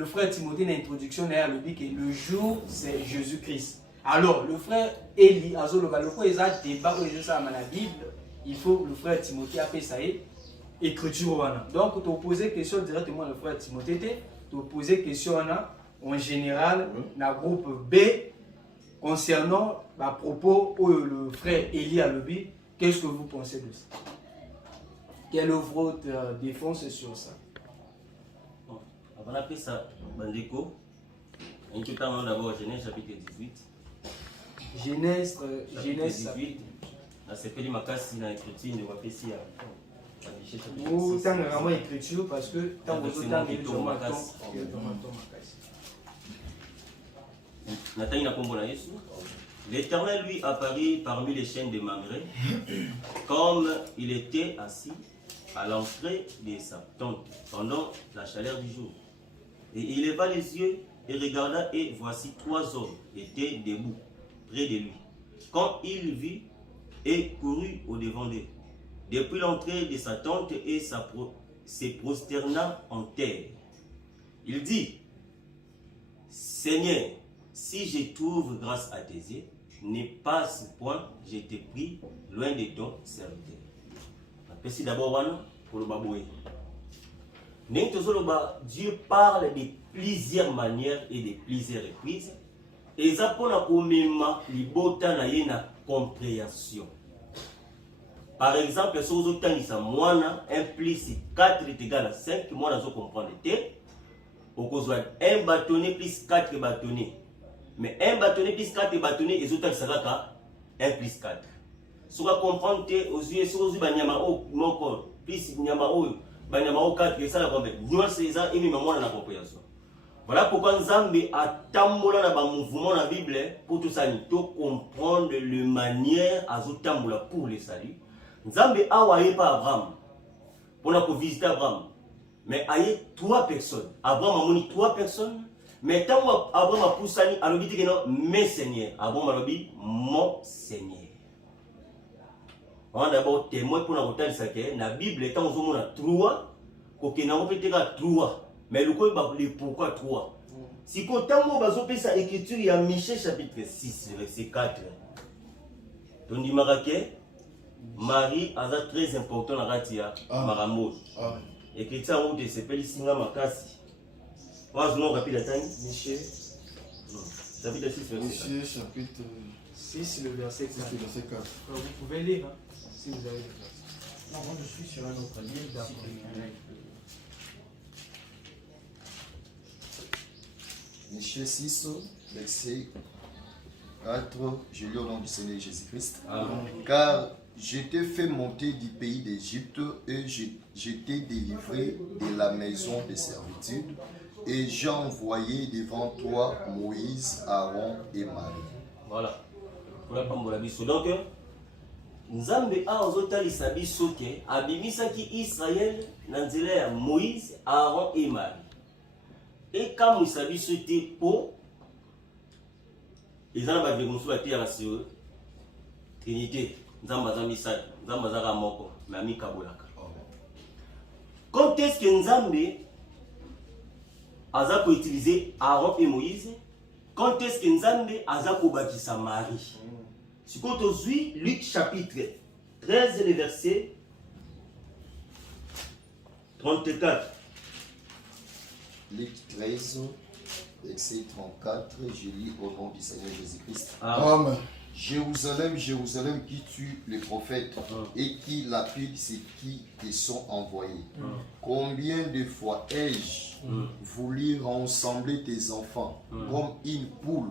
l'introduction a dit que le jour c'est Jésus-Christ. Alors le frère Élie a dit le débat dans la Bible, il faut le frère Timothée appeler ça écriture. Donc tu poses question directement au frère Timothée, tu poses question en général dans le groupe B concernant à propos où le frère Élie a dit. Qu'est-ce que vous pensez de ça? Quelle est votre défense sur ça? On va appeler ça Bandeko. On va d'abord Genèse chapitre 18. Genèse 18. C'est fait du macas dans l'écriture, on va appeler ça. Ou tant vraiment écriture parce que tant que vous avez L'Éternel lui apparut parmi les chaînes de Mamré, comme il était assis à l'entrée de sa tente pendant la chaleur du jour. Et il leva les yeux et regarda, et voici 3 hommes étaient debout près de lui. Quand il vit et courut au devant d'eux, depuis l'entrée de sa tente, et se prosterna en terre. Il dit, Seigneur, si je trouve grâce à tes yeux, ne passe point, je t'ai pris loin de ton serviteur. Merci d'abord pour le baboué. Dieu parle de plusieurs manières et de plusieurs reprises. Et ça pour la compréhension. Par exemple, si vous avez 1 plus 4 est égal à 5, moi je comprends le thé. Vous avez 1 bâtonnet plus 4 bâtonnets. Mais 1 bâtonnet plus 4 bâtonnets, et autres, ça va 1 plus 4. Si vous comprenez, aux yeux, si vous avez plus 4, et ça la compréhension. Voilà pourquoi Nzambe a tambola na ba mouvement dans la Bible pour tout ça, pour comprendre la manière à tambola pour le salut. Nzambe a waye pas Abraham pour la visiter Abraham. Mais il y a 3 personnes. Abraham a moni 3 personnes. Mais tant Abraham a poussani, a dit que non, mes seigneurs. Abraham a dit mon Seigneur. On a d'abord témoin pour la route ça que la Bible est en zone 3, que n'a pas été 3. Mais le pourquoi 3? Si quand on va faire sa écriture, il y a Michée chapitre 6, verset 4. On dit Marie a très important la ratia Maramo. Écriture où s'appelle Singa Makasi. On va rapide la Michée. Chapitre 6, verset 4. Michée chapitre 6, le verset 4. Vous pouvez lire si vous avez le verset. Non, moi je suis sur un autre livre. D'accord. Michée 6, verset 4, je lis au nom du Seigneur Jésus-Christ. Car je t'ai fait monter du pays d'Égypte et je t'ai délivré de la maison de servitude et j'ai envoyé devant toi Moïse, Aaron et Marie. Voilà. Donc, Nzambe a ozotalisa biso ke abimisaki Israël na nzela ya Moïse, Aaron et Marie. Et quand vous savez ce type pour ils ont pas de la terre sur Trinité, Nzamba Misad, Nzamba Zara Moko, Mami Kabolaka. Quand est-ce que Nzambe a utilisé Aaron et Moïse? Quand est-ce que Nzambe a bâti Marie? Si quand on suit Luc chapitre 13 le verset 34. Luc 13, verset 34, je lis au nom du Seigneur Jésus-Christ. Amen. Jérusalem, Jérusalem, qui tue les prophètes et qui lapide ceux qui te sont envoyés. Combien de fois ai-je voulu rassembler tes enfants comme une poule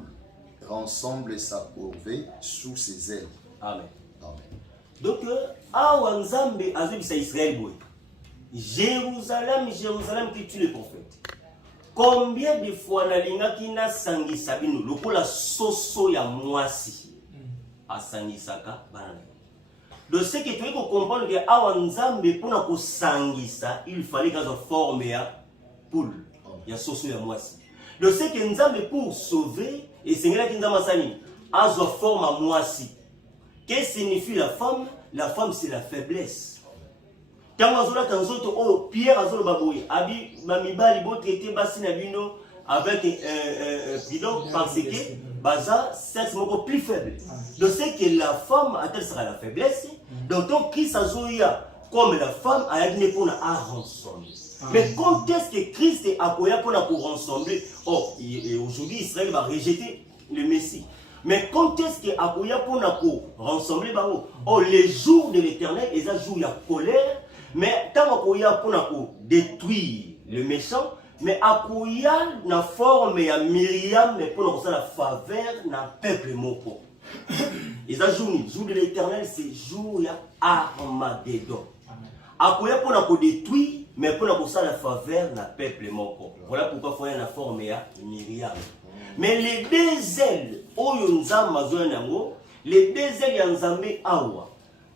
rassemble sa corvée sous ses ailes. Amen. Amen. Donc, awa Nzambe azobisa Israël boy. Jérusalem, Jérusalem qui tue les prophètes. Combien de fois nalingaki na sangisa bino lokola soso ya mwasi asangisaka bana. De ce que tu veux comprendre que awa Nzambe pona ko sangisa, il fallait qu'elle soit formée ya poule, ya soso ya mwasi. De ce que Nzambe pour sauver et sengela ki Nzambe sani azo forme à mwasi. Qu'est-ce que signifie la femme? La femme c'est la faiblesse. Quand on a tanzoto oh Pierre azolo baboy abi mamibali bo traité basi na bino avec bidon parce que baza sexe moko plus faible. Donc c'est que la femme elle sera la faiblesse. Donc ton Christ azoya comme la femme a dit pour na rassembler. Mais quand est-ce que Christ a koya pour rassembler? Oh et aujourd'hui Israël va rejeter le Messie. Mais quand est-ce que Akoya pour rassembler Baro? Oh, les jours de l'éternel, ils ont joué la colère. Mais tant Akoya pour détruire le méchant, mais Akoya na forme ya Myriam, mais pour la faveur na peuple moko. Ils ont joué le jour de l'éternel, c'est jour ya Armageddon. Akoya pour détruire, mais pour la faveur na peuple moko. Voilà pourquoi il faut la forme ya Myriam. Mais les deux ailes, les deux ailes ya Nzambe awa.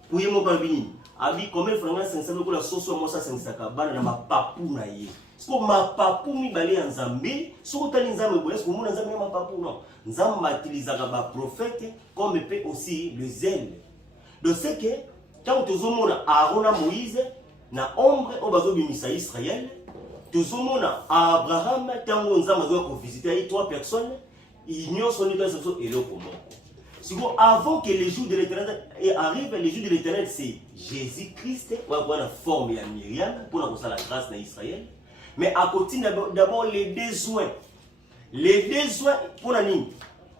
Pour yemo balbini, abi combien franga 500 ko la soso mo sa 500 bana na mapapu na ye. Sko mapapu mi bale ya Nzambe, soko tali Nzambe boye sko mo na Nzambe mapapu non. Nzambe utilizaka ba prophète comme peut aussi le zèle. De ce que quand tu zomona Aaron na Moïse na ombre o bazo bimisa Israël. Tous Abraham, quand on a visité 3 personnes, ils n'ont son état et le comment. Avant que les jours de l'éternel arrivent, les jours de l'éternel, c'est Jésus-Christ, pour avoir la forme de Myriam, pour avoir la grâce d'Israël. Mais à côté d'abord les besoins. Les besoins pour la ligne.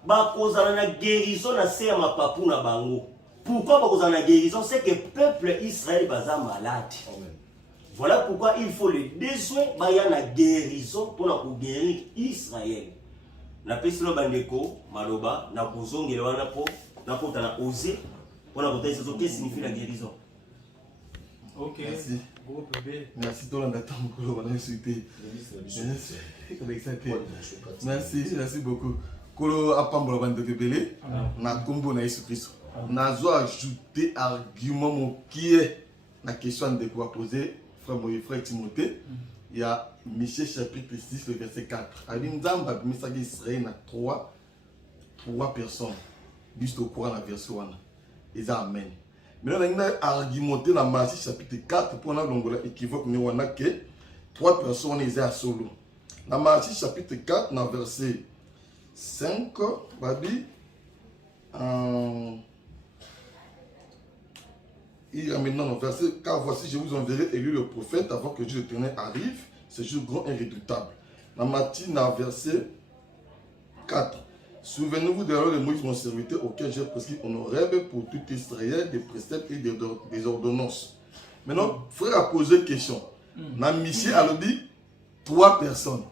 La guérison, c'est ma papou na bango. Pourquoi la guérison? C'est que le peuple Israël est malade. Amen. Voilà pourquoi il faut les besoins, il y a la guérison pour guérir Israël. Na pesilo bandeko, maloba, na kozongi le wana po, na kota na osé, pour la qu'est-ce que signifie la guérison. Ok. Merci. Groupe B. Merci toi l'endata mokolo bana insulté. Merci beaucoup. Kolo apambola bandeko belé na kombo na Yesu Christ. Nazo ajouter argument mokie na question de quoi poser. Frère Timothée, il y a Michée chapitre 6, le verset 4. Nzamba misaki Israël na trois personnes. Juste au courant la version 1. Ils ont amen. Maintenant, on a argumenté dans Matthieu chapitre 4 pour l'angola équivoque mais on a que 3 personnes ils à solo. Dans Matthieu chapitre 4, dans verset 5, Babi il y a maintenant le verset, car voici, je vous enverrai élu le prophète avant que Dieu l'éternel arrive, ce jour grand et redoutable. Dans Matthieu, dans verset 4, souvenez-vous de la loi de Moïse, mon serviteur, auquel j'ai prescrit honorable pour tout Israël, des préceptes et des ordonnances. Maintenant, frère a posé une question. Dans Michée, elle a dit 3 personnes.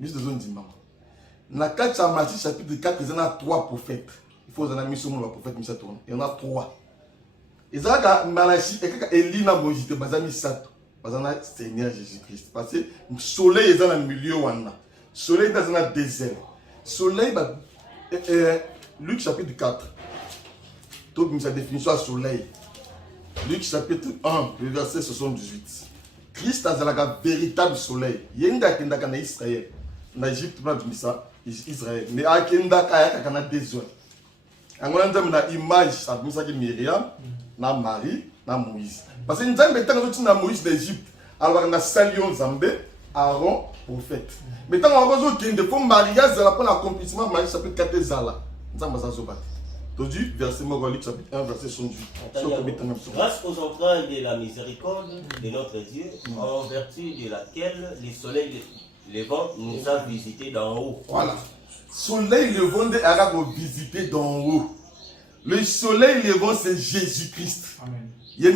Michée de zone d'imam. Dans 4 Matthieu, chapitre 4, il y en a 3 prophètes. Il faut en mis sur le prophète Michée tourne. Il y en a 3. Et ça, quand Malachi et Élie n'a pas été basé sato, basé Seigneur Jésus-Christ. Parce que le soleil est dans le milieu, le soleil est dans le désert. Soleil, Luc chapitre 4, toute sa définition à soleil. Luc chapitre 1, le verset 78. Christ a le véritable soleil. Il y a un Israël. En Égypte, on a dit ça, Israël. Mais il y a un désert. On a une image, ça a Myriam. Na Marie, na Moïse. Parce que nous avons été dans Moïse d'Égypte. Alors on a salué Nzambe, Aaron, prophète. Mais tant qu'on a besoin de faire mariage, ça pour l'accomplissement de Marie chapitre 4 Zala. Nous avons besoin de battre. Aujourd'hui, verset Moralique chapitre 1, verset 78. Grâce aux entrailles de la miséricorde de notre Dieu, en vertu de laquelle le soleil levant nous a visités d'en haut. Voilà. Soleil levant de Arabes visité d'en haut. Le soleil levant, c'est Jésus-Christ. Amen. Il y a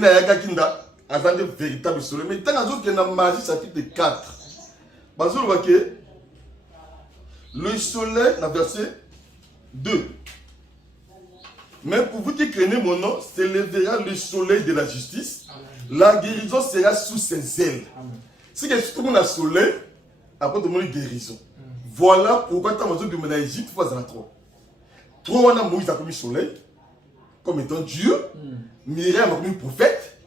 un véritable soleil. Mais tant qu'il y a Magie, chapitre 4. Parce que le soleil, dans verset 2. Mais pour vous qui craignez mon nom, s'élèvera le soleil de la justice. La guérison sera sous ses ailes. Si tout le monde a soleil, après tout le monde a guérison. Voilà pourquoi tu as besoin de mener l'Égypte, il faut faire trop. Trop, on a Moïse a commis soleil, comme étant Dieu. Myriam a commis prophète.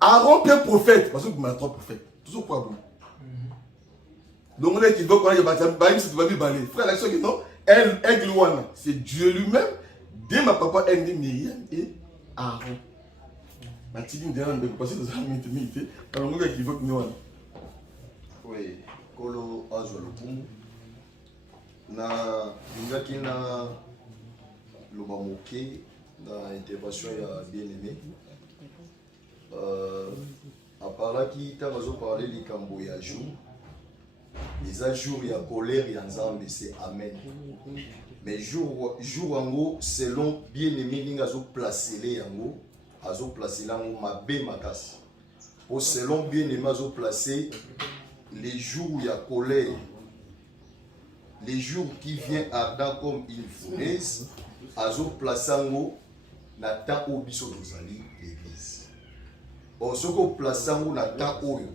Aaron peut être prophète, parce que vous avez 3 prophètes. Toujours quoi bon. Donc on est qui veut qu'on aille bâtir, c'est pas lui. Frère, l'action qui non, c'est Dieu lui-même. Dès ma papa, elle dit Myriam et Aaron. Oui, Kolo Azwa Lokumu. Na ingaki na loba moke na intervention ya bien-aimé. Aparaki ta bazo parler likambo ya jour. Les jours ya colère ya Nzambe c'est amen. Mais jour yango selon bien-aimé ninga zo placer les yango. Azo placer l'ango mabe makasi. Au selon bien-aimé azo placer les jours où il y a colère, les jours qui viennent ardent comme une fournaise, azo placer l'ango na temps au biso dozali l'église. Or ce qu'on place l'ango na temps oyo,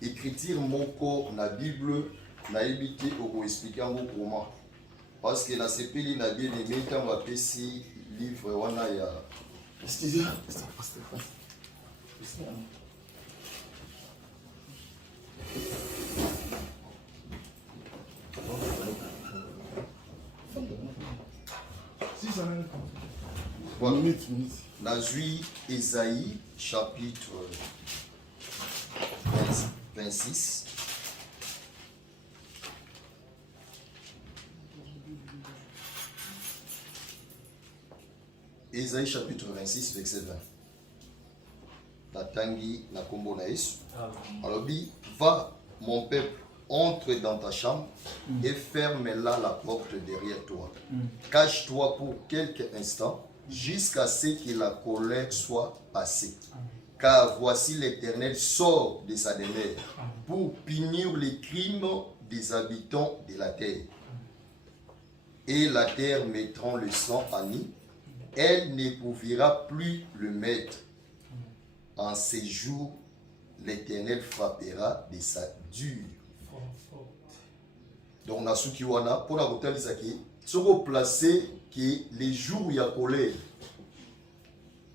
écriture mon corps na Bible na évité au expliquer en comment. Parce que na sepeli na bien-aimé tant va pesi livre wana ya Excusez-moi. Nazui Esaïe chapitre 26. Esaïe chapitre 26 verset 20. Natangi na kombo na Yesu. Alors dit, va mon peuple, entre dans ta chambre et ferme là la porte derrière toi. Cache-toi pour quelques instants jusqu'à ce que la colère soit passée. Car voici l'Éternel sort de sa demeure pour punir les crimes des habitants de la terre. Et la terre mettra le sang à nu. Elle n'éprouviera plus le maître. En ces jours, l'Éternel frappera de sa dure. Donc, on a ce qui wana pour la route d'Isaki. Ce qu'on place que les jours où il y a colère,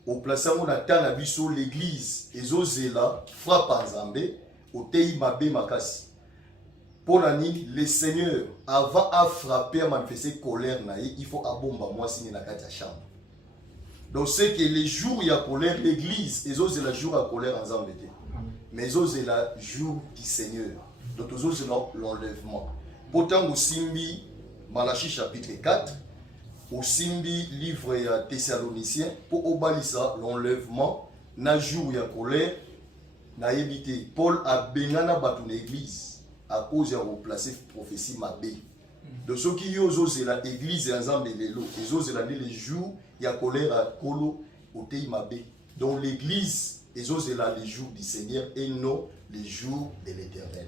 au place où on attend à biso l'église, et zozela frappe en Zambé, au tei mabe makasi. Pour l'année, le Seigneur, avant à frapper, à manifester colère, il faut abomba moi signer la carte à chambre. Donc c'est que les jours où il y a colère, l'église, et autres c'est le jour à colère en Zambé. Mais autres c'est le jour du Seigneur. Donc autres c'est l'enlèvement. Pourtant au Simbi, Malachie chapitre 4, au Simbi livre à Thessaloniciens, pour obalisa l'enlèvement, na jour où il y a colère, na évité. Paul a bénana battu l'église à cause de replacer prophétie mabé. De ceux qui osent l'église et ensemble les lots, ils osent les jours, il y a colère à Kolo, au Teimabé. Donc l'église, ils osent les jours du Seigneur et non les jours de l'Éternel.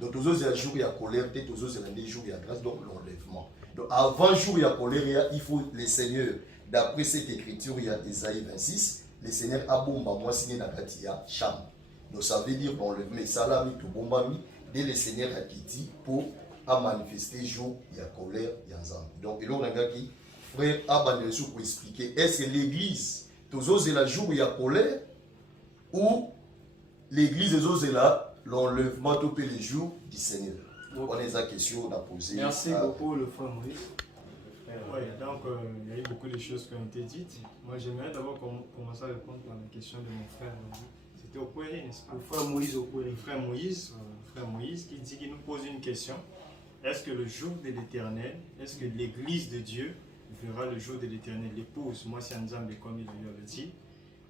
Donc ils osent les jours, il y a colère, peut-être ils osent les jours, il y a grâce, donc l'enlèvement. Donc avant le jour, il y a colère, il faut les seigneurs. D'après cette écriture, il y a Esaïe 26, les seigneurs abomba, moi signé dans la chambre. Donc ça veut dire l'enlèvement, salami, tout bombami, dès les seigneurs à Kiti pour à manifester jour, il y a colère, il y a ensemble. Donc, il y a un gars qui, frère, a pour expliquer, est-ce que l'église, toujours c'est la jour où il y a colère, ou l'église, toujours c'est là, l'enlèvement de les jours du Seigneur. On a des questions à poser. Merci beaucoup, le frère Moïse. Oui, donc il y a eu beaucoup de choses qui ont été dites. Moi, j'aimerais d'abord commencer à répondre à la question de mon frère. C'était au Kouéré, n'est-ce pas? Le frère Moïse au Kouéré. Frère Moïse qui dit, qui nous pose une question. Est-ce que le jour de l'Éternel, est-ce que l'église de Dieu verra le jour de l'Éternel, l'épouse, moi c'est Nzambe comme il le dit?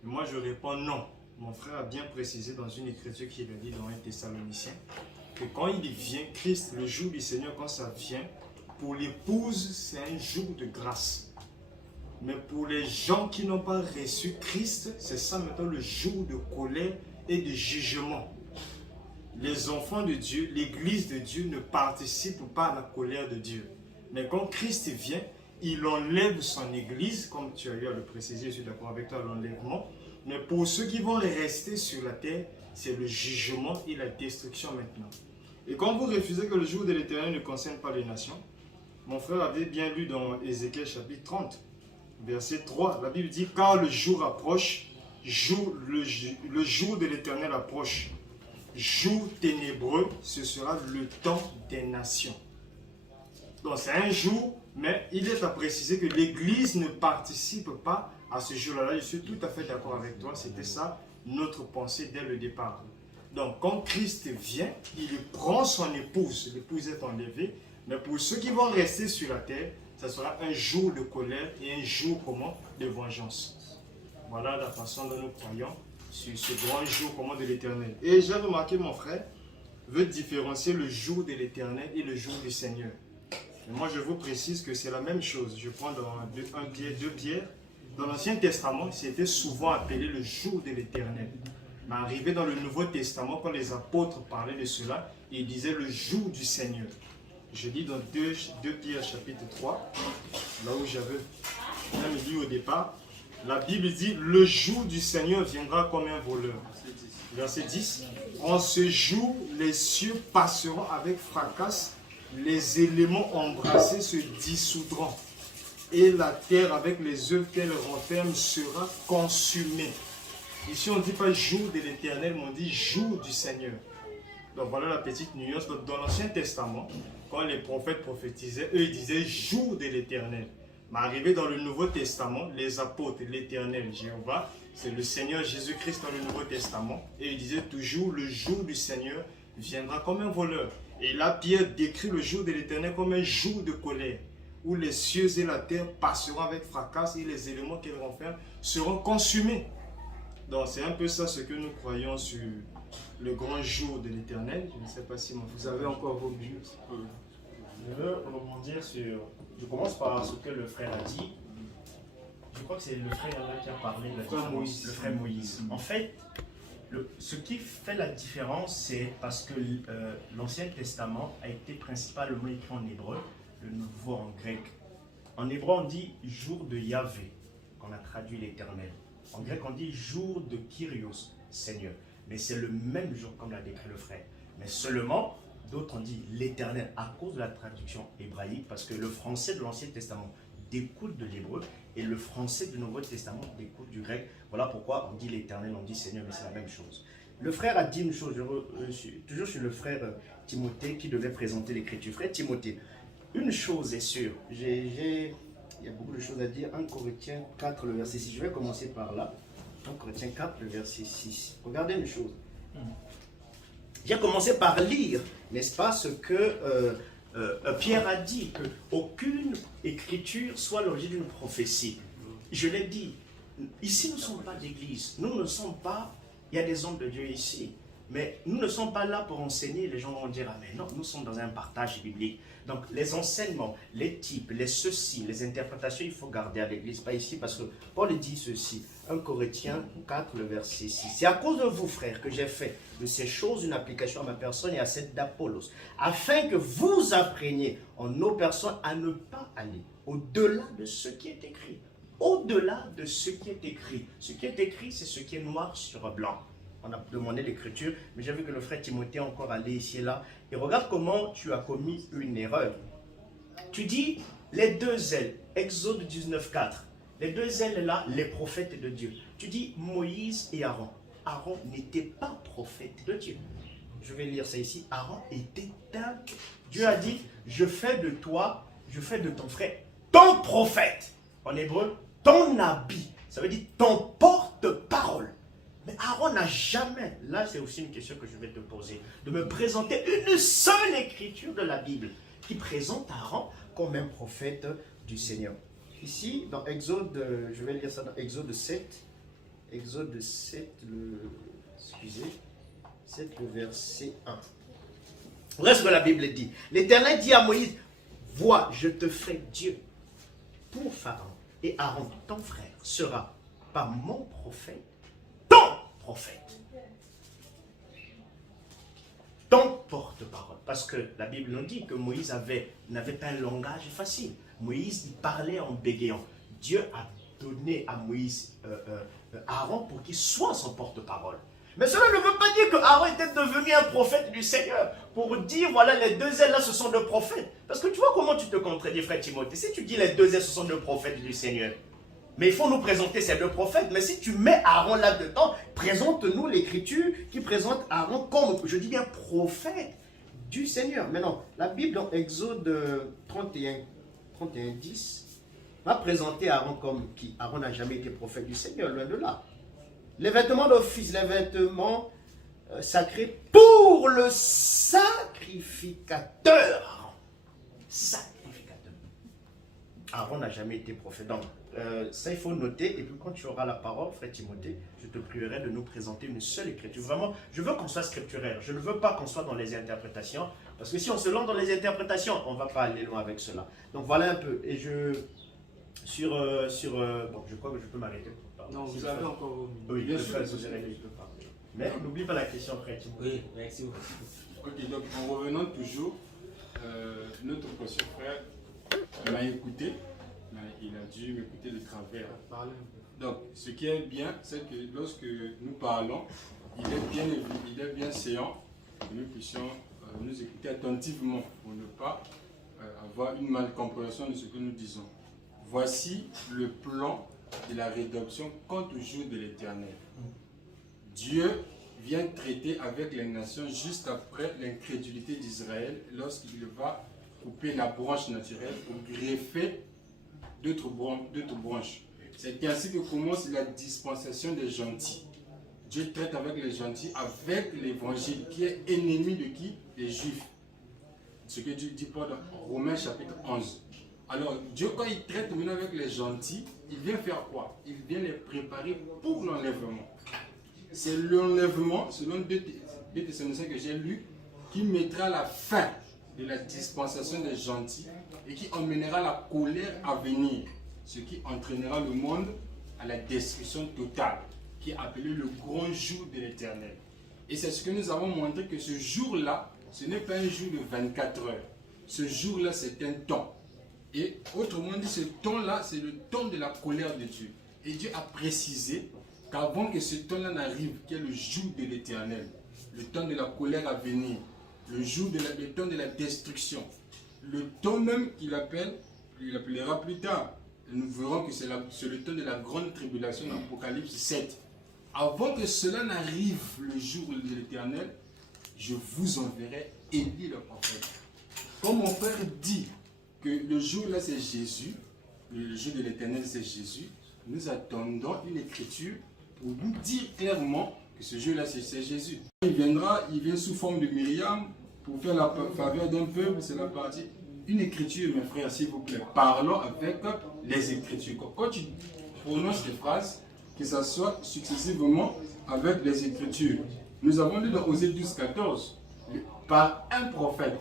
Et moi je réponds non. Mon frère a bien précisé dans une écriture qu'il a dit dans un Thessalonicien que quand il vient, Christ, le jour du Seigneur, quand ça vient, pour l'épouse c'est un jour de grâce. Mais pour les gens qui n'ont pas reçu Christ, c'est ça maintenant le jour de colère et de jugement. Les enfants de Dieu, l'Église de Dieu ne participent pas à la colère de Dieu. Mais quand Christ vient, il enlève son Église, comme tu as eu à le préciser, je suis d'accord avec toi, l'enlèvement. Mais pour ceux qui vont rester sur la terre, c'est le jugement et la destruction maintenant. Et quand vous refusez que le jour de l'Éternel ne concerne pas les nations, mon frère avait bien lu dans Ézéchiel chapitre 30, verset 3, la Bible dit « Car le jour approche, le jour de l'Éternel approche, jour ténébreux, ce sera le temps des nations. » Donc c'est un jour, mais il est à préciser que l'Église ne participe pas à ce jour-là. Là, je suis tout à fait d'accord avec toi, c'était ça notre pensée dès le départ. Donc quand Christ vient, il prend son épouse, l'épouse est enlevée, mais pour ceux qui vont rester sur la terre, ça sera un jour de colère et un jour de vengeance. Voilà la façon dont nous croyons sur ce grand jour de l'Éternel. Et j'ai remarqué, mon frère veut différencier le jour de l'Éternel et le jour du Seigneur. Et moi, je vous précise que c'est la même chose. Je prends dans 2 Pierre. Dans l'Ancien Testament, c'était souvent appelé le jour de l'Éternel. Mais arrivé dans le Nouveau Testament, quand les apôtres parlaient de cela, ils disaient le jour du Seigneur. Je lis dans 2 Pierre chapitre 3, là où j'avais même lu au départ, la Bible dit « Le jour du Seigneur viendra comme un voleur ». Verset 10. « En ce jour, les cieux passeront avec fracas, les éléments embrassés se dissoudront, et la terre avec les œuvres qu'elle renferme sera consumée. » Ici, on ne dit pas jour de l'Éternel, mais on dit jour du Seigneur. Donc voilà la petite nuance. Donc, dans l'Ancien Testament, quand les prophètes prophétisaient, eux ils disaient jour de l'Éternel. Mais arrivé dans le Nouveau Testament, les apôtres, l'Éternel, Jéhovah, c'est le Seigneur Jésus-Christ dans le Nouveau Testament. Et ils disaient toujours le jour du Seigneur viendra comme un voleur. Et là, Pierre décrit le jour de l'Éternel comme un jour de colère, où les cieux et la terre passeront avec fracas et les éléments qu'elles renferment seront consumés. Donc c'est un peu ça ce que nous croyons sur le grand jour de l'Éternel. Je ne sais pas si vous avez encore vos buts. Je veux rebondir sur... Je commence par ce que le frère a dit. Je crois que c'est le frère là qui a parlé de la différence, le frère Moïse. En fait, ce qui fait la différence, c'est parce que l'Ancien Testament a été principalement écrit en hébreu, le Nouveau en grec. En hébreu, on dit jour de Yahvé, qu'on a traduit l'Éternel. En grec, on dit jour de Kyrios, Seigneur. Mais c'est le même jour, comme l'a décrit le frère. Mais seulement, d'autres ont dit l'Éternel à cause de la traduction hébraïque, parce que le français de l'Ancien Testament découle de l'hébreu et le français du Nouveau Testament découle du grec. Voilà pourquoi on dit l'Éternel, on dit Seigneur, mais c'est la même chose. Le frère a dit une chose, toujours sur le frère Timothée qui devait présenter l'Écriture. Frère Timothée, une chose est sûre, il y a beaucoup de choses à dire. 1 Corinthiens 4, le verset 6. Je vais commencer par là. 1 Corinthiens 4, le verset 6. Regardez une chose. J'ai commencé par lire, n'est-ce pas, ce que Pierre a dit, qu'aucune écriture soit l'objet d'une prophétie. Je l'ai dit, ici nous ne sommes pas d'église, nous ne sommes pas, il y a des hommes de Dieu ici, mais nous ne sommes pas là pour enseigner, les gens vont dire « Amen ». Non, nous sommes dans un partage biblique. Donc les enseignements, les types, les ceci, les interprétations, il faut garder à l'église, pas ici, parce que Paul dit ceci, 1 Corinthiens 4, le verset 6. « C'est à cause de vous, frères, que j'ai fait de ces choses une application à ma personne et à celle d'Apollos, afin que vous appreniez en nos personnes à ne pas aller au-delà de ce qui est écrit. » Au-delà de ce qui est écrit. Ce qui est écrit, c'est ce qui est noir sur blanc. On a demandé l'écriture, mais j'ai vu que le frère Timothée est encore allé ici et là. Et regarde comment tu as commis une erreur. Tu dis les deux ailes, Exode 19, 4. Les deux ailes là, les prophètes de Dieu. Tu dis Moïse et Aaron. Aaron n'était pas prophète de Dieu. Je vais lire ça ici. Aaron était un... Dieu a dit, je fais de toi, je fais de ton frère ton prophète. En hébreu, ton habit. Ça veut dire ton porte-parole. Mais Aaron n'a jamais, là c'est aussi une question que je vais te poser, de me présenter une seule écriture de la Bible qui présente Aaron comme un prophète du Seigneur. Ici, dans Exode, je vais lire ça dans Exode 7, Exode 7, le verset 1. Voilà ce que la Bible dit. L'Éternel dit à Moïse, vois, je te ferai Dieu pour Pharaon Et Aaron, ton frère, sera pas mon prophète, ton prophète. Ton porte-parole. Parce que la Bible nous dit que Moïse n'avait pas un langage facile. Moïse, il parlait en bégayant. Dieu a donné à Moïse Aaron pour qu'il soit son porte-parole. Mais cela ne veut pas dire que Aaron était devenu un prophète du Seigneur. Pour dire, voilà, les deux ailes là, ce sont deux prophètes. Parce que tu vois comment tu te contredis, frère Timothée. Si tu dis les deux ailes, ce sont deux prophètes du Seigneur. Mais il faut nous présenter ces deux prophètes. Mais si tu mets Aaron là-dedans, présente-nous l'écriture qui présente Aaron comme, je dis bien, prophète du Seigneur. Maintenant, la Bible dans Exode 31, 10, va présenter Aaron comme qui? Aaron n'a jamais été prophète du Seigneur, loin de là. Les vêtements d'office, les vêtements sacrés pour le sacrificateur. Aaron. Sacrificateur. Aaron n'a jamais été prophète. Donc, ça, il faut noter. Et puis, quand tu auras la parole, frère Timothée, je te prierai de nous présenter une seule écriture. Vraiment, je veux qu'on soit scripturaire. Je ne veux pas qu'on soit dans les interprétations. Parce que si on se lance dans les interprétations, on ne va pas aller loin avec cela. Donc, voilà un peu. Et bon, je crois que je peux m'arrêter. Non, vous avez encore vos minutes. Oui, bien sûr, il peut parler. Mais n'oublie pas la question, frère Timothée. Oui, merci beaucoup. Ok, donc en revenant toujours, notre précieux frère m'a écouté, mais il a dû m'écouter de travers. Donc, ce qui est bien, c'est que lorsque nous parlons, il est bien séant que nous puissions nous écouter attentivement pour ne pas avoir une malcompréhension de ce que nous disons. Voici le plan de la rédemption quant au jour de l'Éternel. Dieu vient traiter avec les nations juste après l'incrédulité d'Israël lorsqu'il va couper la branche naturelle pour greffer d'autres branches. C'est ainsi que commence la dispensation des gentils. Dieu traite avec les gentils, avec l'évangile qui est ennemi de qui? Les Juifs. Ce que Dieu dit dans Romains chapitre 11. Alors, Dieu, quand il traite maintenant avec les gentils, il vient faire quoi? Il vient les préparer pour l'enlèvement. C'est l'enlèvement, selon 2 Thessaloniciens que j'ai lu, qui mettra la fin de la dispensation des gentils et qui emmènera la colère à venir, ce qui entraînera le monde à la destruction totale, qui est appelé le grand jour de l'Éternel. Et c'est ce que nous avons montré, que ce jour-là, ce n'est pas un jour de 24 heures. Ce jour-là, c'est un temps. Et autrement dit, ce temps-là, c'est le temps de la colère de Dieu. Et Dieu a précisé qu'avant que ce temps-là n'arrive, qui est le jour de l'Éternel, le temps de la colère à venir, le temps de la destruction, le temps même qu'il appellera plus tard. Et nous verrons que c'est le temps de la grande tribulation dans Apocalypse 7. Avant que cela n'arrive, le jour de l'Éternel, je vous enverrai Élie le prophète. Comme mon frère dit que le jour là c'est Jésus, le jour de l'Éternel c'est Jésus, nous attendons une écriture pour nous dire clairement que ce jour là c'est Jésus. Il vient sous forme de Myriam pour faire la faveur d'un peuple, c'est la partie. Une écriture, mes frères, s'il vous plaît. Parlons avec les écritures. Quand tu prononces des phrases, que ça soit successivement avec les écritures. Nous avons lu dans Osée 12, 14, par un prophète.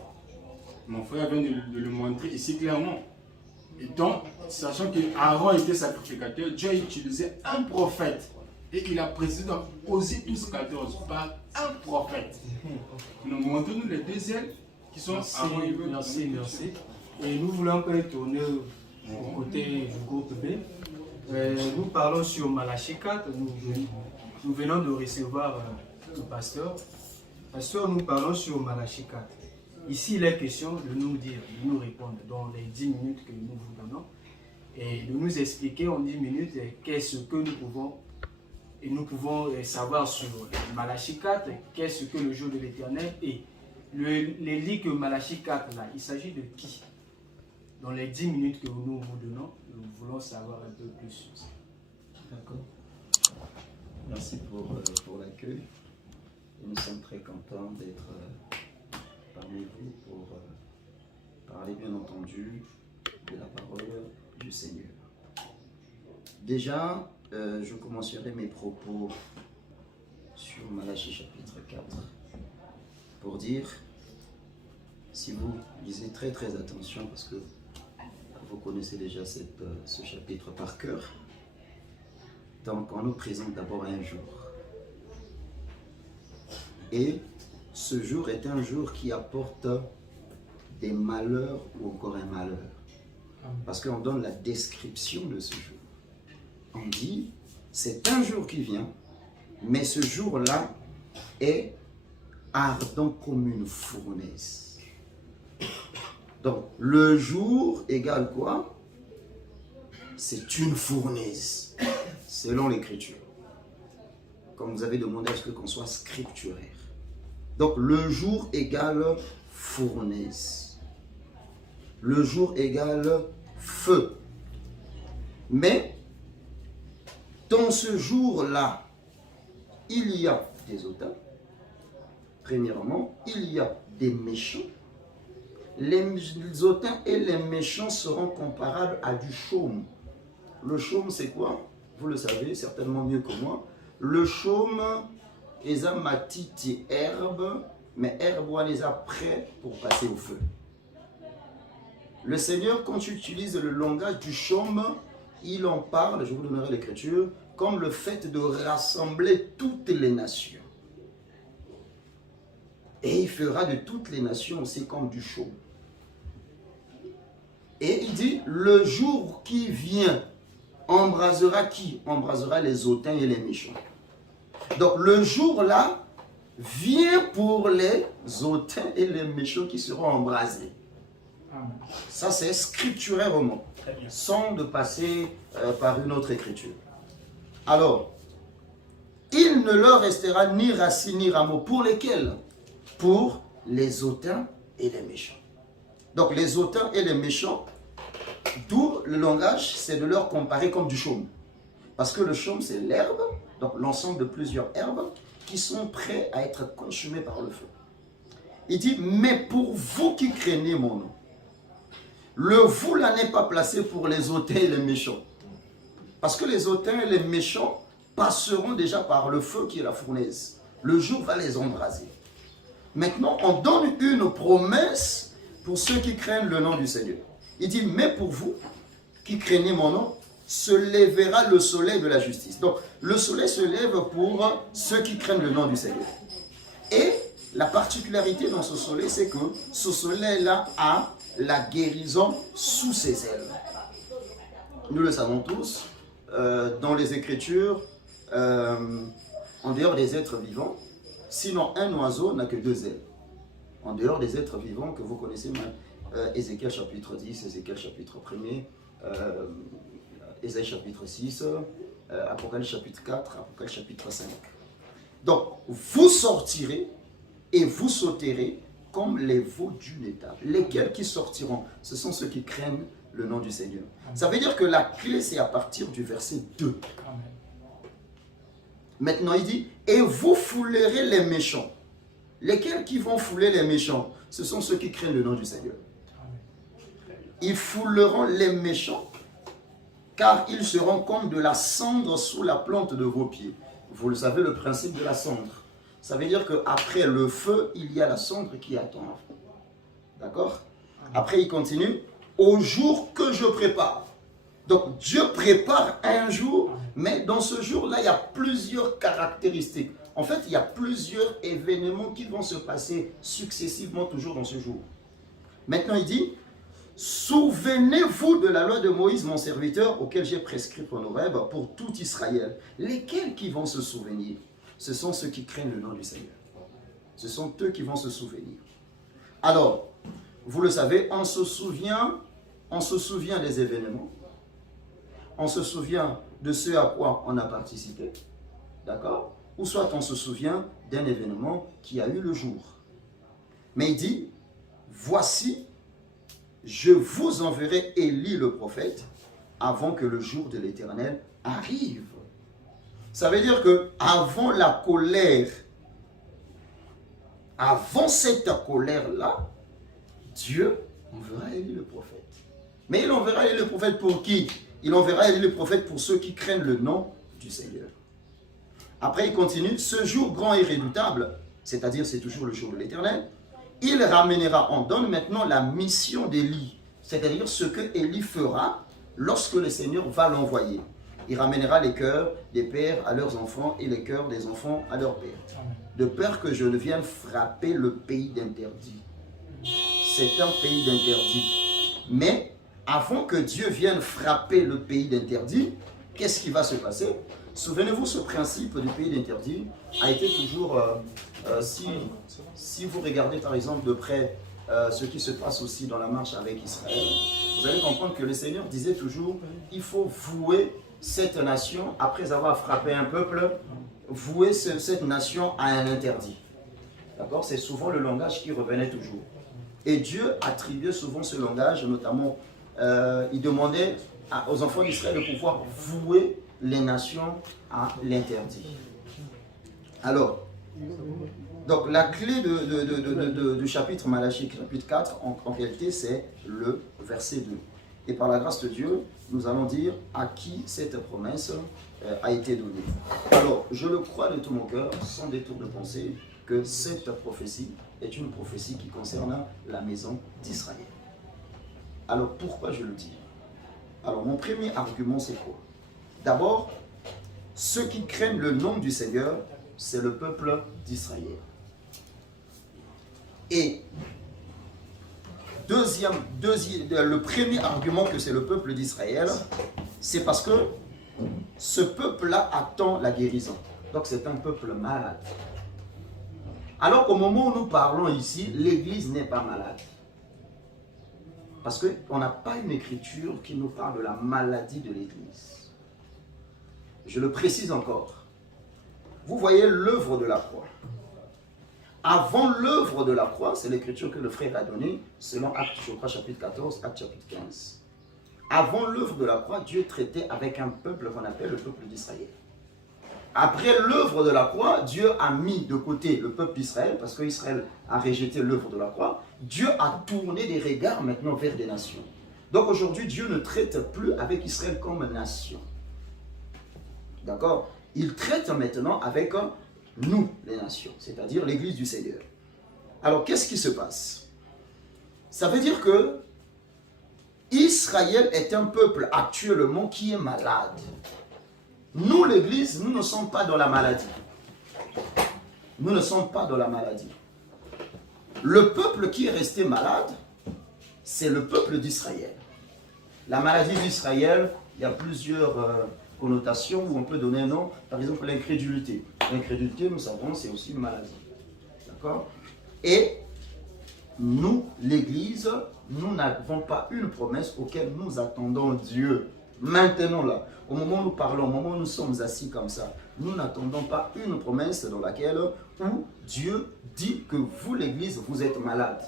Mon frère vient de le montrer ici clairement. Et donc, sachant que Aaron était sacrificateur, Dieu a utilisé un prophète. Et il a précisé dans Osée 12, 14, par un prophète. Nous montrons les deux ailes qui sont Aaron et merci. Et nous voulons tourner au côté du groupe B. Nous parlons sur Malachie 4. Nous venons de recevoir le pasteur. Pasteur, nous parlons sur Malachie 4. Ici, il est question de nous dire, de nous répondre dans les 10 minutes que nous vous donnons et de nous expliquer en 10 minutes qu'est-ce que nous pouvons savoir sur Malachie 4, qu'est-ce que le jour de l'Éternel et les lits que Malachie 4 là, il s'agit de qui? Dans les 10 minutes que nous vous donnons, nous voulons savoir un peu plus sur ça. D'accord. Merci pour l'accueil. Nous sommes très contents d'être parmi vous pour parler bien entendu de la parole du Seigneur. Déjà, je commencerai mes propos sur Malachie chapitre 4 pour dire, si vous lisez très attention, parce que vous connaissez déjà ce chapitre par cœur. Donc, on nous présente d'abord un jour. Et ce jour est un jour qui apporte des malheurs ou encore un malheur. Parce qu'on donne la description de ce jour. On dit, c'est un jour qui vient, mais ce jour-là est ardent comme une fournaise. Donc, le jour égale quoi? C'est une fournaise, selon l'écriture. Comme vous avez demandé à ce qu'on soit scripturaire. Donc, le jour égale fournaise. Le jour égale feu. Mais, dans ce jour-là, il y a des auteurs. Premièrement, il y a des méchants. Les hautains et les méchants seront comparables à du chaume. Le chaume, c'est quoi? Vous le savez certainement mieux que moi. Le chaume, ils ont ma petite herbe, mais herbe, on les a prêts pour passer au feu. Le Seigneur, quand tu utilises le langage du chaume, il en parle, je vous donnerai l'écriture, comme le fait de rassembler toutes les nations. Et il fera de toutes les nations aussi comme du chaume. Et il dit, le jour qui vient embrasera qui? Embrasera les hautains et les méchants. Donc le jour là vient pour les hautains et les méchants qui seront embrasés. Ça c'est scripturairement, sans de passer par une autre écriture. Alors, il ne leur restera ni racine ni rameau. Pour lesquels? Pour les hautains et les méchants. Donc les hautains et les méchants, d'où le langage, c'est de leur comparer comme du chaume. Parce que le chaume, c'est l'herbe, donc l'ensemble de plusieurs herbes qui sont prêts à être consumées par le feu. Il dit, mais pour vous qui craignez mon nom, le vous là n'est pas placé pour les hautains et les méchants. Parce que les hautains et les méchants passeront déjà par le feu qui est la fournaise. Le jour va les embraser. Maintenant, on donne une promesse pour ceux qui craignent le nom du Seigneur. Il dit, mais pour vous qui craignez mon nom, se lèvera le soleil de la justice. Donc, le soleil se lève pour ceux qui craignent le nom du Seigneur. Et la particularité dans ce soleil, c'est que ce soleil-là a la guérison sous ses ailes. Nous le savons tous, dans les Écritures, en dehors des êtres vivants, sinon un oiseau n'a que 2 ailes. En dehors des êtres vivants que vous connaissez mal, Ézéchiel chapitre 10, Ézéchiel chapitre 1er, Ésaïe chapitre 6, Apocalypse chapitre 4, Apocalypse chapitre 5. Donc, vous sortirez et vous sauterez comme les veaux d'une étable. Lesquels qui sortiront? Ce sont ceux qui craignent le nom du Seigneur. Ça veut dire que la clé, c'est à partir du verset 2. Maintenant, il dit, et vous foulerez les méchants. Lesquels qui vont fouler les méchants? Ce sont ceux qui craignent le nom du Seigneur. Ils fouleront les méchants, car ils seront comme de la cendre sous la plante de vos pieds. Vous le savez, le principe de la cendre. Ça veut dire qu'après le feu, il y a la cendre qui attend. D'accord? Après, il continue. Au jour que je prépare. Donc, Dieu prépare un jour, mais dans ce jour-là, il y a plusieurs caractéristiques. En fait, il y a plusieurs événements qui vont se passer successivement toujours dans ce jour. Maintenant, il dit, souvenez-vous de la loi de Moïse, mon serviteur, auquel j'ai prescrit en Horeb pour tout Israël. Lesquels qui vont se souvenir? Ce sont ceux qui craignent le nom du Seigneur. Ce sont eux qui vont se souvenir. Alors, vous le savez, on se souvient des événements. On se souvient de ce à quoi on a participé. D'accord? Ou soit on se souvient d'un événement qui a eu le jour. Mais il dit, voici, je vous enverrai Élie le prophète avant que le jour de l'Éternel arrive. Ça veut dire que avant la colère, avant cette colère-là, Dieu enverra Élie le prophète. Mais il enverra Élie le prophète pour qui? Il enverra Élie le prophète pour ceux qui craignent le nom du Seigneur. Après, il continue. Ce jour grand et redoutable, c'est-à-dire c'est toujours le jour de l'Éternel, il ramènera, on donne maintenant la mission d'Élie. c'est-à-dire ce que Élie fera lorsque le Seigneur va l'envoyer. Il ramènera les cœurs des pères à leurs enfants et les cœurs des enfants à leurs pères. De peur que je ne vienne frapper le pays d'interdit. C'est un pays d'interdit. Mais avant que Dieu vienne frapper le pays d'interdit, qu'est-ce qui va se passer? Souvenez-vous, ce principe du pays d'interdit a été toujours, si vous regardez par exemple de près ce qui se passe aussi dans la marche avec Israël, vous allez comprendre que le Seigneur disait toujours, il faut vouer cette nation, après avoir frappé un peuple, vouer cette nation à un interdit. D'accord? C'est souvent le langage qui revenait toujours. Et Dieu attribuait souvent ce langage, notamment, il demandait aux enfants d'Israël de pouvoir vouer les nations à l'interdit. Alors, donc la clé du chapitre Malachie, chapitre 4, en réalité, c'est le verset 2. Et par la grâce de Dieu, nous allons dire à qui cette promesse a été donnée. Alors, je le crois de tout mon cœur, sans détour de pensée, que cette prophétie est une prophétie qui concerne la maison d'Israël. Alors, pourquoi je le dis? Alors, mon premier argument, c'est quoi? D'abord, ceux qui craignent le nom du Seigneur, c'est le peuple d'Israël. Et le premier argument que c'est le peuple d'Israël, c'est parce que ce peuple-là attend la guérison. Donc c'est un peuple malade. Alors qu'au moment où nous parlons ici, l'Église n'est pas malade. Parce qu'on n'a pas une écriture qui nous parle de la maladie de l'Église. Je le précise encore. Vous voyez l'œuvre de la croix. Avant l'œuvre de la croix, c'est l'écriture que le frère a donnée, selon Actes, je crois, chapitre 14, Actes chapitre 15. Avant l'œuvre de la croix, Dieu traitait avec un peuple qu'on appelle le peuple d'Israël. Après l'œuvre de la croix, Dieu a mis de côté le peuple d'Israël, parce qu'Israël a rejeté l'œuvre de la croix. Dieu a tourné des regards maintenant vers des nations. Donc aujourd'hui, Dieu ne traite plus avec Israël comme nation. D'accord? Il traite maintenant avec nous, les nations, c'est-à-dire l'Église du Seigneur. Alors, qu'est-ce qui se passe? Ça veut dire que Israël est un peuple actuellement qui est malade. Nous, l'Église, nous ne sommes pas dans la maladie. Nous ne sommes pas dans la maladie. Le peuple qui est resté malade, c'est le peuple d'Israël. La maladie d'Israël, il y a plusieurs connotations où on peut donner un nom. Par exemple, l'incrédulité. L'incrédulité, nous savons, c'est aussi une maladie. D'accord? Et nous, l'Église, nous n'avons pas une promesse auquel nous attendons Dieu. Maintenant, là, au moment où nous parlons, au moment où nous sommes assis comme ça, nous n'attendons pas une promesse dans laquelle où Dieu dit que vous, l'Église, vous êtes malade.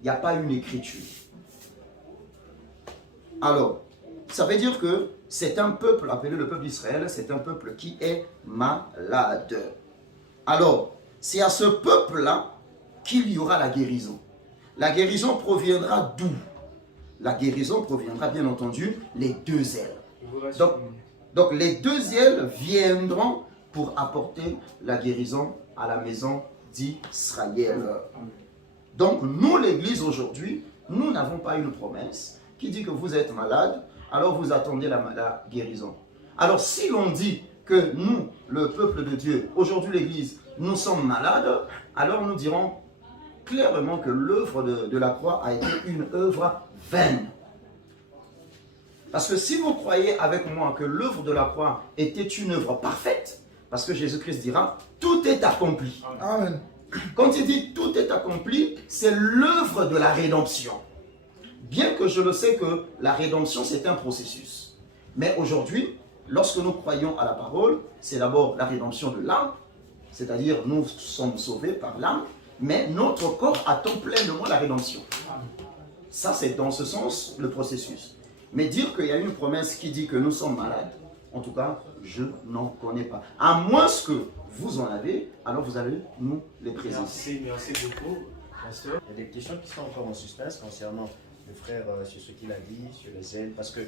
Il n'y a pas une écriture. Alors, ça veut dire que c'est un peuple appelé le peuple d'Israël, c'est un peuple qui est malade. Alors, c'est à ce peuple-là qu'il y aura la guérison. La guérison proviendra d'où? La guérison proviendra bien entendu les deux ailes. Donc les deux ailes viendront pour apporter la guérison à la maison d'Israël. Donc nous, l'Église aujourd'hui, nous n'avons pas une promesse qui dit que vous êtes malade, alors vous attendez la guérison. Alors si l'on dit que nous, le peuple de Dieu, aujourd'hui l'Église, nous sommes malades, alors nous dirons clairement que l'œuvre de la croix a été une œuvre vaine. Parce que si vous croyez avec moi que l'œuvre de la croix était une œuvre parfaite, parce que Jésus-Christ dira, tout est accompli. Amen. Quand il dit tout est accompli, c'est l'œuvre de la rédemption. Bien que je le sais que la rédemption, c'est un processus. Mais aujourd'hui, lorsque nous croyons à la parole, c'est d'abord la rédemption de l'âme, c'est-à-dire nous sommes sauvés par l'âme, mais notre corps attend pleinement la rédemption. Ça, c'est dans ce sens le processus. Mais dire qu'il y a une promesse qui dit que nous sommes malades, en tout cas, je n'en connais pas. À moins que vous en avez, alors vous allez nous les présenter. Merci beaucoup, pasteur. Il y a des questions qui sont encore en suspense concernant le frère sur ce qu'il a dit, sur les ailes. Parce que